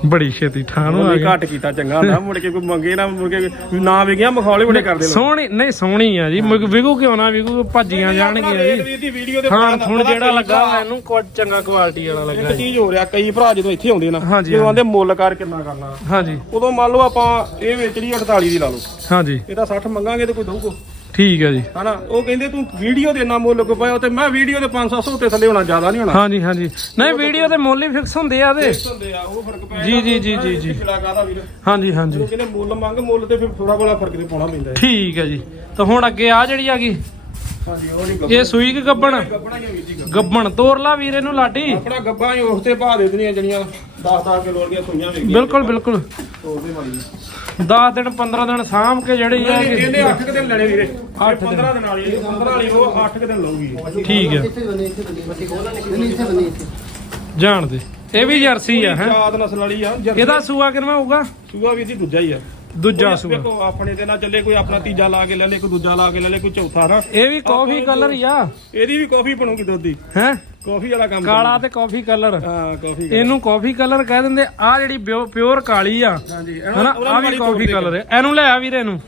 ਬੜੀ ਛੇਤੀ ਠਾਣੂ ਆ ਉਹਨੇ ਗਿਆ ਘੱਟ ਕੀਤਾ ਚੰਗਾ ਹੁੰਦਾ ਮੁੜ ਕੇ ਕੋਈ ਮੰਗੇ ਨਾ ਮੁੜ ਕੇ ਵੀ ਨਾ ਵਿਗਿਆ ਮਖੌਲੇ ਬੜੇ ਕਰਦੇ ਲੋਕ। ਸੋਹਣੀ ਨਹੀਂ ਸੋਹਣੀ ਆ ਜੀ। ਮੁਕ- ਵਿਕੂ ਕਿਉਂ ਨਾ ਵਿਕੂ ਭੱਜੀਆਂ ਜਾਣਗੀਆਂ ਜੀ। ਦੀ ਵੀਡੀਓ ਦੇ ਹਾਂ ਹੁਣ ਜਿਹੜਾ ਲੱਗਾ ਇਹਨੂੰ ਕੁ- ਚੰਗਾ ਕੁਆਲਿਟੀ ਵਾਲਾ ਲੱਗਾ ਇੱਕ ਜੀ। ਚੀਜ਼ ਹੋ ਰਿਹਾ ਕਈ ਭਰਾ ਜਦੋਂ ਇੱਥੇ ਆਉਂਦੇ ਨਾ ਹਾਂਜੀ, ਜਦੋਂ ਆਂਦੇ ਮੁੱਲ ਕਰ ਕਿੰਨਾ ਕਰਨਾ। ਹਾਂਜੀ। ਉਦੋਂ ਮੰਨ ਲਓ ਆਪਾਂ ਇਹ ਵੇਚਣੀ 48 ਦੀ ਲਾ ਲਓ। ਹਾਂਜੀ। ਇਹਦਾ 60 ਮੰਗਾਂਗੇ ਤੇ ਕੋਈ ਦਊਗਾ। ਠੀਕ ਹੈ ਜੀ। ਹਨਾ ਉਹ ਕਹਿੰਦੇ ਤੂੰ ਵੀਡੀਓ ਦੇ ਇੰਨਾ ਮੁੱਲ ਕੋ ਪਾਇਆ ਤੇ ਮੈਂ ਵੀਡੀਓ ਦੇ 500 ਉੱਤੇ ਥੱਲੇ ਹੋਣਾ ਜ਼ਿਆਦਾ ਨਹੀਂ ਹੋਣਾ। ਹਾਂਜੀ ਹਾਂਜੀ। ਨਹੀਂ ਵੀਡੀਓ ਤੇ ਮੁੱਲ ਹੀ ਫਿਕਸ ਹੁੰਦੇ ਆ ਦੇ ਹੁੰਦੇ ਆ ਉਹ ਫ਼ਰਕ ਪੈ ਜੀ ਜੀ ਜੀ ਜੀ ਜੀ। ਪਿਛਲਾ ਕਾਹਦਾ ਵੀਰ? ਹਾਂਜੀ ਹਾਂਜੀ। ਜਦੋਂ ਕਹਿੰਦੇ ਮੁੱਲ ਮੰਗ ਮੁੱਲ ਤੇ ਫਿਰ ਥੋੜਾ ਬੜਾ ਫ਼ਰਕ ਤੇ ਪਾਉਣਾ ਪੈਂਦਾ ਠੀਕ ਹੈ ਜੀ। ਤਾਂ ਹੁਣ ਅੱਗੇ ਆ ਜਿਹੜੀ ਆ ਗਈ ਉਹ ਇਹ ਸੂਈ ਕਿ ਗੱਬਣ? ਗੱਬਣਾ ਆ ਵੀਰ ਜੀ ਗੱਬਣ। ਤੋਰ ਲਾ ਵੀਰੇ ਨੂੰ ਲਾਡੀ। ਆਪਣਾ ਗੱਬਾਂ ਹੀ ਉਸ ਤੇ ਪਾ ਦੇ ਦੇਣੀਆਂ ਜਿਹੜੀਆਂ 10-10 ਕਿਲੋ ਵਾਲੀਆਂ ਸੂਈਆਂ ਵੇਖੀਆਂ। ਬਿਲਕੁਲ ਬਿਲਕੁਲ। ਉਹਦੇ ਵਾਲੀ 10 ਦਿਨ 15 ਦਿਨ ਸਾਂਭ ਕੇ ਜਿਹੜੀ ਆ ਇਹਨੇ ਕਿ- ਇਹਨੇ 8 ਕਿ ਦਿਨ ਲੈਣੇ ਵੀਰੇ। 8 15 ਦਿਨ। ਵਾਲੀ ਇਹ 15 ਵਾਲੀ ਉਹ 8 ਕਿ ਦਿਨ ਲਊਗੀ। ਠੀਕ ਹੈ ਜਾਣ ਦੇ। ਇਹ ਵੀ ਜਰਸੀ ਆ ਹੈ? ਜਾਤ ਨਸਲ ਵਾਲੀ ਆ ਜਰਸੀ। ਇਹਦਾ ਸੂਆ ਕਿੰਨਾ ਹੋਊਗਾ? ਸੂਆ ਵੀ ਇਹਦੀ ਦੂਜਾ ਹੀ ਆ। ਦੂਜਾ ਸੂਆ। ਵੇਖੋ ਆਪਣੇ ਤੇ ਨਾ ਚੱਲੇ ਕੋਈ ਆਪਣਾ ਤੀਜਾ ਲਾ ਕੇ ਲੈ ਲੇ ਕੋਈ ਦੂਜਾ ਲਾ ਕੇ ਲੈ ਲੇ ਕੋਈ ਚੌਥਾ ਨਾ। ਇਹ ਵੀ ਕਾਫੀ ਕਲਰ ਹੀ ਆ। ਇਹਦੀ ਵੀ ਕਾਫੀ ਬਣੂਗੀ ਦੁੱਧ ਦੀ। ਹੈ? ਕਾਫੀ ਵਾਲਾ ਕੰਮ ਕਾਲਾ ਤੇ ਕਾਫੀ ਕਲਰ। ਹਾਂ ਕਾਫੀ ਇਹਨੂੰ ਕਾਫੀ ਕਲਰ ਕਹਿ ਦਿੰਦੇ। ਆ ਜਿਹੜੀ ਪਿਓਰ ਕਾਲੀ ਆ ਹਾਂਜੀ ਹਨਾ? ਆ ਵੀ ਕਾਫੀ ਕਲਰ ਹੈ। ਇਹਨੂੰ ਲੈ ਆ ਵੀਰੇ ਨੂੰ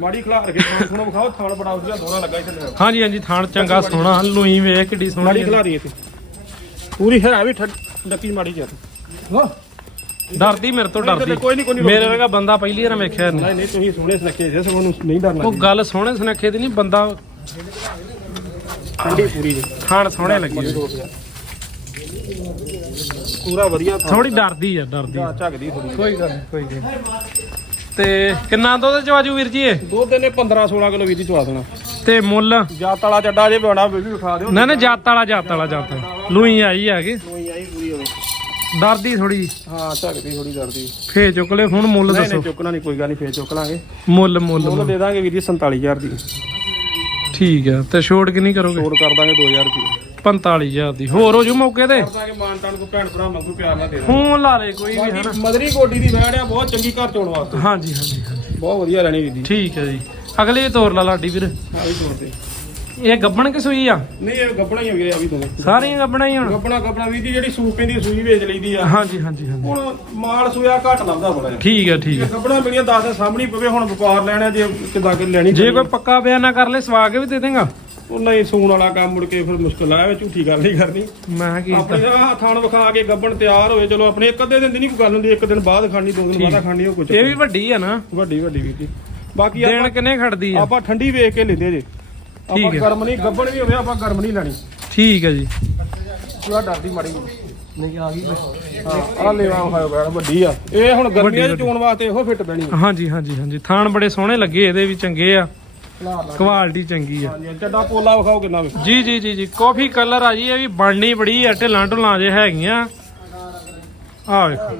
ਮਾੜੀ ਖਿਲਾ ਕੇ ਥੋੜਾ ਵਿਖਾਓ ਥਾਣ ਬੜਾ ਵਧੀਆ ਦੋਹਰਾ ਲੱਗਾ ਇੱਥੇ। ਹਾਂਜੀ ਹਾਂਜੀ ਥਾਣ ਚੰਗਾ ਸੋਹਣਾ। ਲੂਈ ਵੇਖ ਕਿੱਡੀ ਮਾੜੀ ਸੋਹਣੀ ਖਿਲਾ ਰਹੀ ਇੱਥੇ। ਪੂਰੀ ਹੈ ਵੀ ਠੱਡ- ਡੱਕੀ ਮਾੜੀ ਜਿਹਾ ਡਰਦੀ ਮੇਰੇ ਤੋਂ ਡਰਦੀ। ਮੇਰੇ ਵਰਗਾ ਬੰਦਾ ਪਹਿਲੀ ਵਾਰ ਵੇਖਿਆ ਨਹੀਂ ਨਹੀਂ ਨਹੀਂ ਤੁਸੀਂ ਸੋਹਣੇ ਸੁਨੱਖੇ ਜੇ ਸਭ ਨੂੰ ਨਹੀਂ ਡਰਨਾ ਉਹ ਗੱਲ ਸੋਹਣੇ ਸੁਨੱਖੇ ਦੀ ਨਹੀਂ ਬੰਦਾ ਠੰਡੀ ਪੂਰੀ ਜੀ। ਥਾਣ ਸੋਹਣੇ ਲੱਗੇ ਪੂਰਾ ਵਧੀਆ ਥਾਂ ਥੋੜੀ ਡਰਦੀ ਆ ਡਰਦੀ ਆ। ਝਗਦੀ ਥੋੜੀ ਕੋਈ ਗੱਲ ਨਹੀਂ ਕੋਈ ਗੱਲ ਨੀ। ਤੇ ਕਿੰਨਾ ਦੁੱਧ ਚਵਾਜੂ ਵੀਰ ਜੀ ਇਹ? ਦੁੱਧ ਇਹਨੇ 15 16 ਕਿਲੋ ਵੀਰ ਦੀ ਚਵਾ ਦੇਣਾ। ਤੇ ਮੁੱਲ? ਜਾਤ ਵਾਲਾ ਚੱਡਾ ਜੇ ਬਣਾ ਵੀ ਵਿਖਾ ਦਿਓ। ਨਾ ਨਾ ਜਾਤ ਵਾਲਾ ਜਾਤ ਵਾਲਾ ਜਾਤ ਵਾਲਾ। ਲੂਈ ਆਈ ਹੈਗੀ ਕੋਈ ਆਈ ਪੂਰੀ ਹੋਵੇ ਡਰਦੀ ਥੋੜੀ ਹਾਂ ਝਗਦੀ ਥੋੜੀ ਡਰਦੀ। ਫੇ ਚੁੱਕ ਲੈ ਹੁਣ ਮੁੱਲ ਨਹੀਂ ਦੱਸੋ। ਨਹੀਂ ਚੁੱਕਣਾ ਨਹੀਂ ਕੋਈ ਗੱਲ ਨਹੀਂ ਫੇਰ ਚੁੱਕ ਲਾਂਗੇ। ਮੁੱਲ ਮੁੱਲ ਮੁੱਲ ਦੇ ਦਾਂਗੇ ਵੀਰ ਜੀ 47000 ਦੀ। ਠੀਕ ਆ ਤੇ ਛੋਟ ਕਿੰਨੀ ਕਰੋਗੇ? ਛੋੜ ਕਰ ਦਾਂਗੇ 2000 ਰੁਪਏ। 45000 ਦੀ। ਹੋਰ ਹੋ ਜੂ ਮੌਕੇ ਤੇ? ਕਰ ਦਾਂਗੇ ਮਾਨਤਾਨ ਕੋ ਭੈਣ ਭਰਾ ਮੰਗੂ ਪਿਆਰ ਨਾਲ ਦੇ ਫੋਨ ਲਾ ਲੈ ਕੋਈ ਵੀ ਹਨਾ? ਦਾਂਗੇ ਮਦਰੀ ਕੋਟੀ ਦੀ ਵੈੜ ਆ ਬਹੁਤ ਚੰਗੀ ਘਰ ਚੋਣ ਵਾਸਤੇ। ਹਾਂਜੀ ਹਾਂਜੀ ਹਾਂਜੀ। ਬਹੁਤ ਵਧੀਆ ਰਹਿਣੀ ਵੀਰ ਜੀ। ਠੀਕ ਹੈ ਜੀ। ਅਗਲੀ ਤੋਰ ਲਾ ਲਾਡੀ ਵੀਰ। ਆ ਵੀ ਤੋੜ ਤੇ। ਇਹ ਗੱਬਣ ਕਿ ਸੂਈ ਆ? ਨਹੀਂ ਇਹ ਗੱਬਣਾ ਹੀ ਹੋ ਗਏ ਆ ਵੀ ਦੋਵੇਂ ਸਾਰੀਆਂ ਗੱਬਣਾ ਹੀ ਹੁਣ? ਗੱਬਣਾ ਗੱਬਣਾ ਵੀਰ ਜੀ ਜਿਹੜੀ ਸੂਪੇ ਦੀ ਸੂਈ ਵੇਚ ਲਈਦੀ ਆ। ਹਾਂਜੀ ਹਾਂਜੀ ਹਾਂਜੀ। ਹੁਣ ਮਾਲ ਸੂਆ ਘੱਟ ਲੱਭਦਾ ਬੜਾ। ਠੀਕ ਹੈ ਠੀਕ ਹੈ ਗੱਬਣਾ ਮਿਲੀਆਂ 10 ਦੇ ਸਾਹਮਣੇ ਪਵੇ ਹੁਣ ਵਪਾਰ ਲੈਣਾ ਜੇ ਕਿਦਾਂ ਕਿ ਲੈਣੀ ਜੇ ਕੋਈ ਪੱਕਾ ਬਿਆਨਾ ਕਰ ਲੈ ਸਵਾ ਕੇ ਵੀ ਦੇ ਦੇਗਾ। ਉਹ ਨਹੀਂ ਸੂਣ ਵਾਲਾ ਕੰਮ ਮੁੜ ਕੇ ਫਿਰ ਮੁਸ਼ਕਲ ਆ ਝੂਠੀ ਗੱਲ ਨਹੀਂ ਕਰਨੀ। ਮੈਂ ਕੀ ਆਪਣੇ ਆਹ ਥਾਣ ਵਿਖਾ ਕੇ ਗੱਬਣ ਤਿਆਰ ਹੋਵੇ ਚਲੋ ਆਪਣੇ ਇੱਕ ਅੱਧੇ ਦਿਨ ਦੀ ਨਹੀਂ ਕੋਈ ਗੱਲ ਹੁੰਦੀ ਇੱਕ ਦਿਨ ਬਾਅਦ ਖਾਣੀ ਦੋ ਦਿਨ ਬਾਅਦ ਖਾਣੀ ਉਹ ਕੁਝ ਇਹ ਵੀ ਵੱਡੀ ਆ ਨਾ। ਵੱਡੀ ਵੱਡੀ ਜੀ। ਬਾਕੀ ਦੇਣ ਆਪਾਂ ਕਿੰਨੇ ਖੜਦੀ ਆ? ਆਪਾਂ ਠੰਡੀ ਵੇਖ ਕੇ ਲੈਂਦੇ ਜੇ। ਆਪਾਂ ਠੀਕ ਹੈ। ਗਰਮ ਨਹੀਂ ਗੱਬਣ ਵੀ ਹੋਵੇ ਆਪਾਂ ਗਰਮ ਨਹੀਂ ਲੈਣੀ। ਠੀਕ ਹੈ ਜੀ। ਪੂਰਾ ਡਰਦੀ ਮਾੜੀ ਨਹੀਂ ਆ ਗਈ ਹਾਂ ਆ ਲੈਵਾ ਹੋਇਆ ਬੈਣ ਵੱਡੀ ਆ। ਇਹ ਹੁਣ ਗਰਮੀਆਂ ਚ ਚੋਣ ਵਾਸਤੇ ਇਹੋ ਫਿੱਟ ਬਣੀ ਹਾਂਜੀ ਹਾਂਜੀ ਹਾਂਜੀ। ਥਾਣ ਬੜੇ ਸੋਹਣੇ ਲੱਗੇ ਇਹਦੇ ਵੀ ਚੰਗੇ ਆ। ਕੁਆਲਿਟੀ ਚੰਗੀ ਆ। ਹਾਂਜੀ ਚੱਡਾ ਪੋਲਾ ਵਿਖਾਓ ਕਿੰਨਾ ਵੇ। ਜੀ ਜੀ ਜੀ ਜੀ। ਕਾਫੀ ਕਲਰ ਆ ਜੀ ਇਹ ਵੀ ਬਣਨੀ ਬੜੀ ਆ ਢਿੱਲਾਂ ਢੁੱਲਾਂ ਜੇ ਹੈਗੀਆਂ। ਆ ਵੇਖੋ।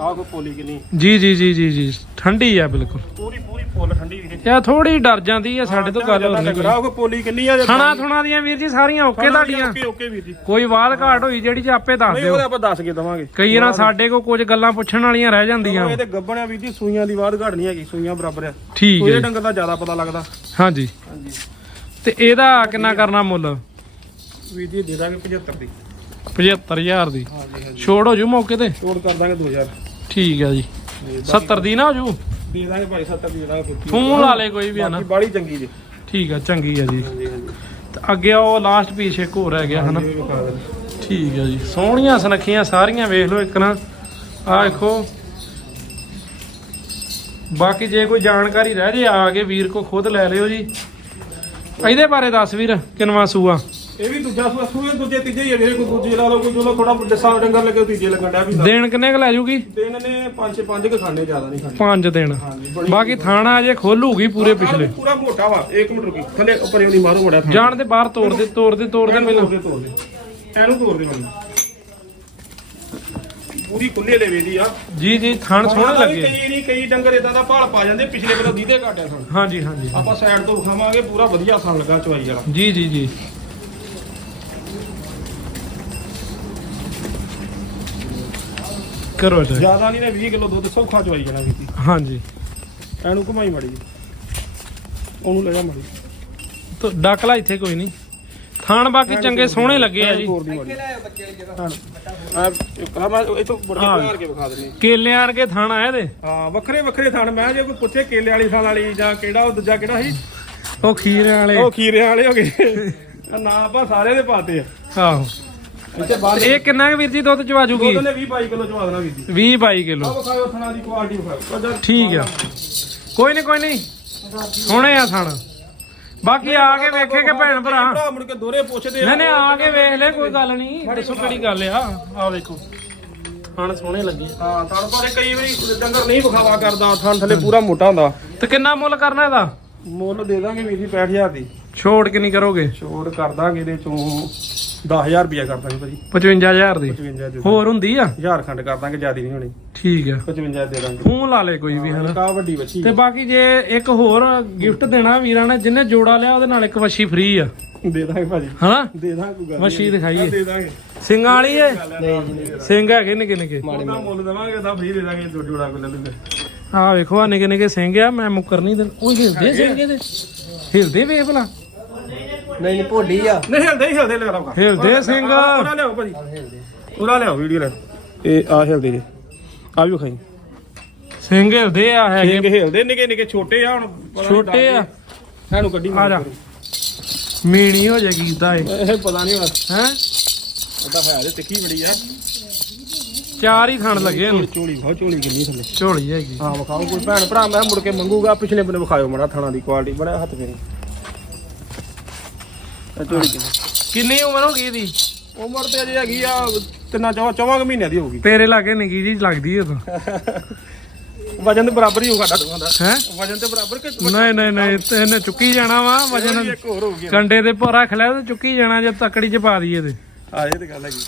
ਆਹ ਕੋ ਪੋਲੀ ਕਿੰਨੀ ਜੀ ਜੀ ਜੀ ਜੀ ਜੀ। ਠੰਡੀ ਆ ਬਿਲਕੁਲ। ਪੂਰੀ ਪੂਰੀ ਫੁੱਲ ਠੰਡੀ ਵੀਰੇ ਇਹ ਥੋੜੀ ਡਰ ਜਾਂਦੀ ਆ ਸਾਡੇ ਤੋਂ ਗੱਲ ਹੋਰ ਨਹੀਂ ਕੋਈ। ਆਹ ਕੋ ਪੋਲੀ ਕਿੰਨੀ ਆ ਥਣਾ ਥੁਣਾ ਦੀਆਂ ਵੀਰ ਜੀ ਸਾਰੀਆਂ ਓਕੇ ਤੁਹਾਡੀਆਂ। ਓਕੇ ਓਕੇ ਵੀਰ ਜੀ। ਕੋਈ ਬਾਤ ਘਾਟ ਹੋਈ ਜਿਹੜੀ ਚ ਆਪੇ ਦੱਸ ਨਹੀਂ ਦਿਓ। ਆਪਾਂ ਦੱਸ ਕੇ ਦਵਾਂਗੇ। ਕਈ ਵਾਰ ਸਾਡੇ ਕੋ ਕੁਝ ਗੱਲਾਂ ਪੁੱਛਣ ਵਾਲੀਆਂ ਰਹਿ ਜਾਂਦੀਆਂ। ਇਹ ਤੇ ਗੱਬਣਿਆ ਵੀਰ ਜੀ ਸੂਈਆਂ ਦੀ ਬਾਤ ਘੜ ਨਹੀਂ ਹੈਗੀ ਸੂਈਆਂ ਬਰਾਬਰ ਆ। ਠੀਕ ਹੈ। ਡੰਗਰ ਦਾ ਜ਼ਿਆਦਾ ਪਤਾ ਲੱਗਦਾ। ਹਾਂਜੀ। ਤੇ ਇਹਦਾ ਕਿੰਨਾ ਕਰਨਾ ਮੁੱਲ? ਵੀਰ ਜੀ ਦੇ ਦਾਂਗੇ 75 ਦੀ। 75000 ਦੀ। ਹਾਂਜੀ ਹਾਂਜੀ। ਛੋੜ ਹੋ ਜੂ ਮੌਕੇ ਤੇ? ਛੋੜ ਕਰ ਦਾਂਗੇ 2000 ਠੀਕ ਆ ਜੀ। 70 ਦੀ ਨਾ ਹੋ ਜੂ? ਦੇ ਦਾਂਗੇ ਭਾਈ 70 ਦੀ ਦਾਂਗੇ ਫੁੱਟੀ ਫੋਨ ਲਾ ਲੇ ਕੋਈ ਵੀ ਹਨਾ ਬਾੜੀ ਚੰਗੀ ਜੀ। ਠੀਕ ਆ ਚੰਗੀ ਆ ਜੀ। ਤੇ ਅੱਗੇ ਉਹ ਲਾਸਟ ਪੀਸ ਇੱਕ ਹੋਰ ਰਹਿ ਗਿਆ ਹਨਾ। ਠੀਕ ਆ ਜੀ। ਸੋਹਣੀਆਂ ਸੁਨੱਖੀਆਂ ਸਾਰੀਆਂ ਵੇਖ ਲਓ ਇੱਕ ਨਾ ਆ ਦੇਖੋ। ਬਾਕੀ ਜੇ ਕੋਈ ਜਾਣਕਾਰੀ ਰਹਿ ਜੇ ਆ ਕੇ ਵੀਰ ਕੋ ਖੁਦ ਲੈ ਲਿਓ ਜੀ। ਇਹਦੇ ਬਾਰੇ ਦੱਸ ਵੀਰ ਕਿਨਵਾ ਸੂਆ? ਇਹ ਵੀ ਦੂਜਾ ਸੂਆ ਸੂਏ ਦੂਜੇ ਤੀਜੇ ਹੀ ਆ ਵੀਰੇ ਕੋਈ ਦੂਜੇ ਲਾ ਲਓ ਕੋਈ ਚਲੋ ਥੋੜਾ ਡੱਸਾ ਡੰਗਰ ਲੱਗੇ ਉਹ ਤੀਜੇ ਲੱਗਣ ਡਿਆ ਵੀ ਦੇਣ ਕਿੰਨੇ ਕ ਲੈ ਜੂਗੀ? ਦਿਨ ਨੇ ਪੰਜ ਪੰਜ ਕ ਖਾਣੇ ਜ਼ਿਆਦਾ ਨਹੀਂ ਖਾਣੇ। ਪੰਜ ਦਿਨ। ਬਾਕੀ ਥਾਣਾ ਅਜੇ ਖੋਲੂਗੀ ਪੂਰੇ ਪਿਛਲੇ। ਪੂਰਾ ਮੋਟਾ ਵਾ 1 ਮਿੰਟ ਰੁਕੀ ਥੱਲੇ ਉੱਪਰ ਉਹਦੀ ਮਾਰੋ ਥਾਂ ਜਾਣ ਦੇ ਬਾਹਰ ਤੋੜ ਦੇ ਤੋੜ ਦੇ ਤੋੜ ਦੇ ਪਹਿਲਾਂ। ਤੋੜ ਦੇ ਤੋੜ ਦੇ। ਇਹਨੂੰ ਤੋੜ ਦੇ ਮੈਨੂੰ ਪੂਰੀ ਖੁੱਲੇ ਲੈਵੇ ਦੀ ਆ। ਜੀ ਜੀ ਥਣ ਸੋਹਣੇ ਲੱਗੇ। ਕਈ ਨਹੀਂ ਕਈ ਡੰਗਰ ਇਦਾਂ ਦਾ ਭਾਲ ਪਾ ਜਾਂਦੇ ਪਿਛਲੇ ਵੇਲੇ ਦੀਦੇ ਘਾਟਿਆ ਸਨ ਹਾਂਜੀ ਹਾਂਜੀ। ਆਪਾਂ ਸਾਈਡ ਤੋਂ ਵਿਖਾਵਾਂਗੇ ਪੂਰਾ ਵਧੀਆ ਸਣ ਲੱਗਾ ਚਵਾਈ ਵਾਲਾ। ਜੀ ਜੀ ਜੀ। ਕਰੋ ਜੀ ਜ਼ਿਆਦਾ ਨਹੀਂ ਨੇ 20 ਕਿਲੋ ਦੁੱਧ ਸੌਖਾ ਚਵਾਈ ਜਾਣਾ ਕੀਤੀ ਹਾਂਜੀ। ਇਹਨੂੰ ਘੁਮਾਈ ਮੜੀ ਉਹਨੂੰ ਲੈ ਜਾ ਮੜੀ ਤੋ ਡੱਕ ਲਾ ਇੱਥੇ ਕੋਈ ਨਹੀਂ। ਥਾਣ ਬਾਕੀ ਚੰਗੇ ਸੋਹਣੇ ਲੱਗੇ ਆ ਜੀ। ਦੀ ਕਲਾ ਮੁੜ ਕੇ ਥਾਣ ਆ ਇਹਦੇ। ਹਾਂ ਵੱਖਰੇ ਵੱਖਰੇ ਥਣ। ਮੈਂ ਜੇ ਕੋਈ ਪੁੱਛੇ ਕੇਲੇ ਵਾਲੀ ਥਾਲ ਵਾਲੀ ਜਾਂ ਕਿਹੜਾ ਉਹ ਦੂਜਾ ਕਿਹੜਾ ਸੀ? ਉਹ ਖੀਰੇ ਵਾਲੇ। ਉਹ ਵਾਲੇ ਹੋ ਗਏ। ਨਾ ਆਪਾਂ ਸਾਰੇ ਦੇ ਪਾਤੇ ਆ। ਆਹੋ। ਇੱਥੇ ਬਾਹਰ ਇਹ ਕਿੰਨਾ ਕੁ ਵੀਰ ਜੀ ਦੁੱਧ ਚਵਾ ਜੂਗੀ? ਉਹਨੇ 20 22 ਕਿਲੋ ਚਵਾ ਦੇਣਾ ਵੀਰ ਜੀ। 20 22 ਕਿਲੋ। ਆਹ ਵਿਖਾਓ ਥਣਾ ਦੀ ਕੁਆਲਿਟੀ ਵਿਖਾਓ ਠੀਕ ਆ। ਕੋਈ ਨਹੀਂ ਕੋਈ ਨਹੀਂ ਸੋਹਣੇ ਆ ਥਣ। ਬਾਕੀ ਆ ਕੇ ਵੇਖੇ ਕਿ ਭੈਣ ਭਰਾ। ਭਰਾ ਮੁੜ ਕੇ ਦੋਰੇ ਪੁੱਛਦੇ ਨਹੀਂ ਨਹੀਂ ਆ ਕੇ ਵੇਖ ਲੈ ਕੋਈ ਗੱਲ ਨਹੀਂ ਦੱਸੋ ਕਿਹੜੀ ਗੱਲ ਆ। ਆ ਵੇਖੋ। ਥਣ ਸੋਹਣੇ ਲੱਗੇ। ਹਾਂ ਥਣ ਪਰ ਕਈ ਵਾਰੀ ਡੰਗਰ ਨਹੀਂ ਵਿਖਾਵਾ ਕਰਦਾ ਥਣ ਥੱਲੇ ਪੂਰਾ ਮੋਟਾ ਹੁੰਦਾ। ਤੇ ਕਿੰਨਾ ਮੁੱਲ ਕਰਨਾ ਇਹਦਾ? ਮੁੱਲ ਦੇ ਦਾਂਗੇ ਵੀਰ ਜੀ 65000 ਦੀ। ਛੋੜ ਕਿੰਨੀ ਕਰੋਗੇ? ਛੋੜ ਕਰ ਦਾਂਗੇ ਇਹਦੇ ਚੋਂ। 10000 ਰੁਪਿਆ ਕਰ ਦਾਂਗੇ ਭਾਜੀ। 55000 ਦੀ? 55 ਦੇ ਹੋਰ ਹੁੰਦੀ ਆ? ਹਜ਼ਾਰ ਖੰਡ ਕਰ ਦਾਂਗੇ ਜਿਆਦੀ ਨਹੀਂ ਹੋਣੀ। ਠੀਕ ਆ। 55 ਦੇ ਦਾਂਗੇ। ਫੋਨ ਲਾ ਲੈ ਕੋਈ ਵੀ ਹਨਾ? ਕਾ ਵੱਡੀ ਬੱਚੀ ਤੇ ਬਾਕੀ ਜੇ ਇੱਕ ਹੋਰ ਗਿਫਟ ਦੇਣਾ ਵੀਰਾਂ ਨੇ ਜਿਹਨੇ ਜੋੜਾ ਲਿਆ ਉਹਦੇ ਨਾਲ ਇੱਕ ਵੱਛੀ ਫ੍ਰੀ ਆ। ਦੇ ਦਾਂਗੇ ਭਾਜੀ। ਹਨਾ? ਦੇ ਦਾਂਗੇ ਕੋਈ ਗੱਲ ਵੱਛੀ ਦਿਖਾਈਏ। ਦੇ ਦਾਂਗੇ। ਸਿੰਘਾਂ ਵਾਲੀ ਏ? ਸਿੰਘ ਹੈਗੇ ਨਿੱਕੇ ਨਿੱਕੇ। ਉਹਦਾ ਮੁੱਲ ਦੇਵਾਂਗੇ ਤਾਂ ਫ੍ਰੀ ਦੇ ਦਾਂਗੇ ਦੋ ਜੋੜਾ ਕੋਈ ਲੈ ਲੂਗੇ। ਆ ਵੇਖੋ ਆ ਨਿੱਕੇ ਨਿੱਕੇ ਸਿੰਘ ਆ ਮੈਂ ਮੁੱਕਰ ਨਹੀਂ ਦੇ ਉਹ ਹਿਲਦੇ ਸਿੰਘ ਇਹਦੇ। ਹਿਲਦੇ ਵੇਖ ਭਲਾ। ਨਹੀਂ ਨਹੀਂ ਭੋਡੀ ਆ। ਨਹੀਂ ਹਿਲਦੇ ਹੀ ਹਿਲਦੇ ਲੈ ਲਓ ਹਿਲਦੇ ਸਿੰਘ ਉਹਨਾਂ ਲਿਆਓ ਭਾਜੀ। ਉਹਨਾਂ ਲਿਆਓ ਵੀਡੀਓ ਲੈ। ਇਹ ਆ ਹਿਲਦੇ ਜੀ। ਆ ਵੀ ਖਾਈ ਸਿੰਘ ਹਿਲਦੇ ਆ ਹੈਗੇ। ਠੀਕ ਹਿਲਦੇ ਨਿੱਕੇ ਨਿੱਕੇ ਛੋਟੇ ਆ ਹੁਣ। ਨੀ ਛੋਟੇ ਆ। ਸਾਨੂੰ ਗੱਡੀ ਆ ਜਾ। ਮੀਣੀ ਹੋ ਜਾਏਗੀ ਤਾਂ ਇਹ। ਇਹ ਪਤਾ ਨਹੀਂ ਹੋਣਾ ਹੈ? ਉਹਦਾ ਹੈ ਤੇ ਤਿੱਖੀ ਬੜੀ ਆ। ਚਾਰ ਹੀ ਥਣ ਲੱਗੇ ਇਹਨੂੰ। ਝੋਲੀ ਖਾਓ ਝੋਲੀ ਕਿੰਨੀ ਥੱਲੇ। ਝੋਲੀ ਹੈਗੀ। ਹਾਂ ਵਿਖਾਓ ਕੋਈ। ਭੈਣ ਭਰਾ ਮੈਂ ਮੁੜ ਕੇ ਮੰਗੂਗਾ ਪਿਛਲੇ ਬੰਨੇ ਵਿਖਾਇਓ ਮੜਾ ਥਾਣਾ ਦੀ ਕੁਆਲਿਟੀ ਬੜਾ ਹੱਥ ਫੇਰੇ। ਝੋਲੀ ਕਿੰਨੀ ਕਿੰਨੀ ਉਮਰ ਹੋ ਗਈ ਇਹਦੀ? ਉਮਰ ਤੇ ਅਜੇ ਹੈਗੀ ਆ ਤਿੰਨਾਂ ਚੌਵਾਂ ਚੌਵਾਂ ਕੁ ਮਹੀਨਿਆਂ ਦੀ ਹੋਊਗੀ ਤੇਰੇ ਲਾਗੇ ਨਿੱਕੀ ਜੀ ਲੱਗਦੀ ਇਹ ਤਾਂ। ਵਜਨ ਦੇ ਬਰਾਬਰ ਹੀ ਹੋਊਗਾ ਸਾਡਾ ਦੋਵਾਂ ਦਾ। ਹੈ? ਵਜਨ ਤੇ ਬਰਾਬਰ ਕਿ ਨਹੀਂ ਨਹੀਂ ਨਹੀਂ ਤੇ ਇਹਨੇ ਚੁੱਕੀ ਜਾਣਾ ਵਾ ਵਜਨ ਇੱਕ ਹੋਰ ਹੋਊਗੀ ਕੰਡੇ ਦੇ ਪੋ ਰੱਖ ਲਿਆ ਤੇ ਚੁੱਕੀ ਜਾਣਾ ਜੇ ਤਕੜੀ ਚ ਪਾ ਦਈਏ ਤੇ। ਆ ਇਹ ਤੇ ਗੱਲ ਹੈਗੀ।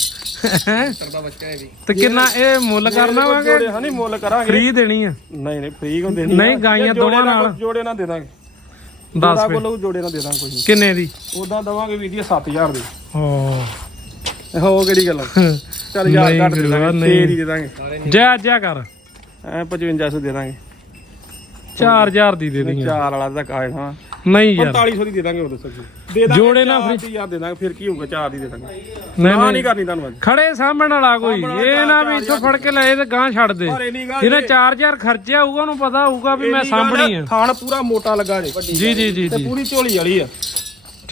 ਹੈਂ? ਕਰਦਾ ਬੱਚਾ ਇਹ ਵੀ ਤੇ ਕਿੰਨਾ ਇਹ ਮੁੱਲ ਕਰਨਾ ਵਾਂਗੇ ਜੋੜੇ ਹਾਂ ਨਹੀਂ ਮੁੱਲ ਕਰਾਂਗੇ। ਫ੍ਰੀ ਦੇਣੀ ਆ? ਨਹੀਂ ਨਹੀਂ ਫ੍ਰੀ ਹੁੰਦੇ ਨਹੀਂ, ਗਾਈਆਂ ਦੋਵਾਂ ਨਾਲ। ਜੋੜੇ ਨਾਲ ਦੇ ਦਾਂਗੇ। 10 10 ਰੁਪਏ ਕੋਲੋਂ ਜੋੜੇ ਨਾਲ ਦੇ ਕੋਈ। ਨਹੀਂ ਕਿੰਨੇ ਦੀ? ਉਦਾਂ ਦਵਾਂਗੇ ਵੀ ਦੀ 7000 ਦੀ। ਹੋ। ਕਿਹੜੀ ਗੱਲ? ਚੱਲ ਯਾਰ ਘੱਟ ਦੇ ਦਾਂਗੇ। 6 ਦੀ ਦੇ ਦਾਂਗੇ। ਜਾ ਜਾ ਕਰ। ਐ 5500 ਦੇ ਦਾਂਗੇ। 4000 ਦੀ ਦੇ ਦੇਣੀ ਵਾਲਾ ਤਾਂ ਕਾਇਨਾ ਨਹੀਂ ਯਾਰ। 4500 ਦੀ ਦੇ ਦਾਂਗੇ ਉਹ ਦੱਸੋ ਜੀ। ਦੇ ਦਾਂਗੇ ਜੋੜੇ ਚਾਰ ਦੀ ਯਾਰ ਦੇ ਦਾਂਗੇ ਫਿਰ ਕੀ ਹੋਊਗਾ ਚਾਰ ਦੀ ਦੇ ਦਾਂਗੇ। ਨਾ ਨਹੀਂ। ਕਰਨੀ ਤੁਹਾਨੂੰ ਅੱਜ ਖੜੇ ਸਾਹਮਣ ਵਾਲਾ ਕੋਈ ਇਹ ਨਾ ਵੀ ਇੱਥੋਂ ਫੜ ਕੇ ਲਏ ਤੇ ਗਾਂ ਛੱਡ ਦੇ। ਜਿਹਨੇ 4000 ਖਰਚਿਆ ਹੋਊਗਾ ਉਹਨੂੰ ਪਤਾ ਹੋਊਗਾ ਵੀ ਮੈਂ ਸਾਂਭਣੀ ਆ। ਥਾਣ ਪੂਰਾ ਮੋਟਾ ਲੱਗਾ ਜੇ ਜੀ ਜੀ ਜੀ ਤੇ ਜੀ। ਪੂਰੀ ਝੋਲੀ ਵਾਲੀ ਆ।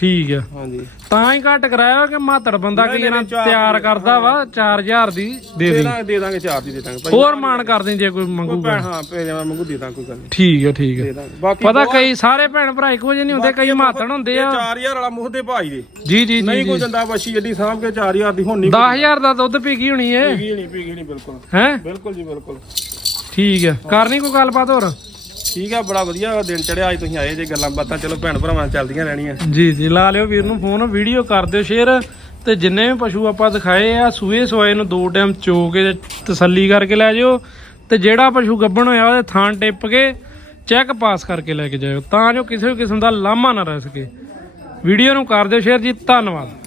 ਠੀਕ ਆ। ਹਾਂਜੀ। ਤਾਂ ਹੀ ਘੱਟ ਕਰਾਇਆ ਕਿ ਮਾਤੜ ਬੰਦਾ ਨਹੀਂ, ਕੀ ਨਾ ਨਹੀਂ, ਚਾਰ ਤਿਆਰ ਕਰਦਾ ਵਾ 4000 ਦੀ ਦੇ ਦੇ ਦੇ ਦਾਂਗੇ ਦੇ ਦਾਂਗੇ ਚਾਰ ਦੀ ਦੇ ਦਾਂਗੇ। ਭਾਈ ਹੋਰ ਮਾਣ ਕਰ ਦੇ ਜੇ ਕੋਈ ਕੋਈ ਮੰਗੂਗਾ ਭੈਣ ਹਾਂ ਭੇਜ ਮੈਂ ਮੰਗੂ ਦੇ ਦਾਂ ਕੋਈ ਗੱਲ ਨਹੀਂ। ਠੀਕ ਆ ਠੀਕ ਦੇ ਆ ਦਾਂਗੇ। ਬਾਕੀ ਪਤਾ ਕਈ ਸਾਰੇ ਭੈਣ ਭਰਾ ਇੱਕੋ ਜਿਹੇ ਨਹੀਂ ਹੁੰਦੇ ਕਈ ਮਾਤੜ ਹੁੰਦੇ ਆ। 4000 ਵਾਲਾ ਮੁੱਖ ਦੇ ਭਾਈ ਦੇ। ਜੀ ਜੀ ਨਹੀਂ ਜੀ। ਕੋਈ ਦੰਦਾ ਬੱਛੀ ਜੱਡੀ ਸਾਂਭ ਕੇ 4000 ਦੀ ਹੁਣ ਨਹੀਂ 10000 ਦਾ ਦੁੱਧ ਪੀ ਗਈ ਹੋਣੀ ਏ। ਪੀਗੀ ਨਹੀਂ ਪੀਗੀ ਨਹੀਂ ਬਿਲਕੁਲ। ਹੈ? ਬਿਲਕੁਲ ਜੀ ਬਿਲਕੁਲ। ਠੀਕ ਆ। ਕਰਨੀ ਕੋਈ ਗੱਲਬਾਤ ਹੋਰ? ਠੀਕ ਆ, ਬੜਾ ਵਧੀਆ ਦਿਨ ਚੜਿਆ, ਅੱਜ ਤੁਸੀਂ ਆਏ ਜੇ ਗੱਲਾਂ ਬਾਤਾਂ। ਚਲੋ ਭੈਣ ਭਰਾਵਾਂ ਨਾਲ ਚੱਲਦੀਆਂ ਰਹਿਣੀਆਂ। ਜੀ ਜੀ, ਲਾ ਲਿਓ ਵੀਰ ਨੂੰ ਫੋਨ, ਵੀਡੀਓ ਕਰ ਦਿਓ ਸ਼ੇਅਰ ਤੇ ਜਿੰਨੇ ਵੀ ਪਸ਼ੂ ਆਪਾਂ ਦਿਖਾਏ ਆ, ਸੂਏ ਸਵਾਏ ਨੂੰ ਦੋ ਟਾਈਮ ਚੋ ਕੇ ਤਸੱਲੀ ਕਰਕੇ ਲੈ ਜਾਇਓ ਤੇ ਜਿਹੜਾ ਪਸ਼ੂ ਗੱਬਣ ਹੋਇਆ, ਉਹਦੇ ਥਾਂ ਟਿੱਪ ਕੇ ਚੈੱਕ ਪਾਸ ਕਰਕੇ ਲੈ ਕੇ ਜਾਇਓ। ਤਾਂ ਜੋ ਕਿਸੇ ਵੀ ਕਿਸਮ ਦਾ ਲਾਮਾ ਨਾ ਰਹਿ ਸਕੇ। ਵੀਡੀਓ ਨੂੰ ਕਰ ਦਿਓ ਸ਼ੇਅਰ ਜੀ, ਧੰਨਵਾਦ।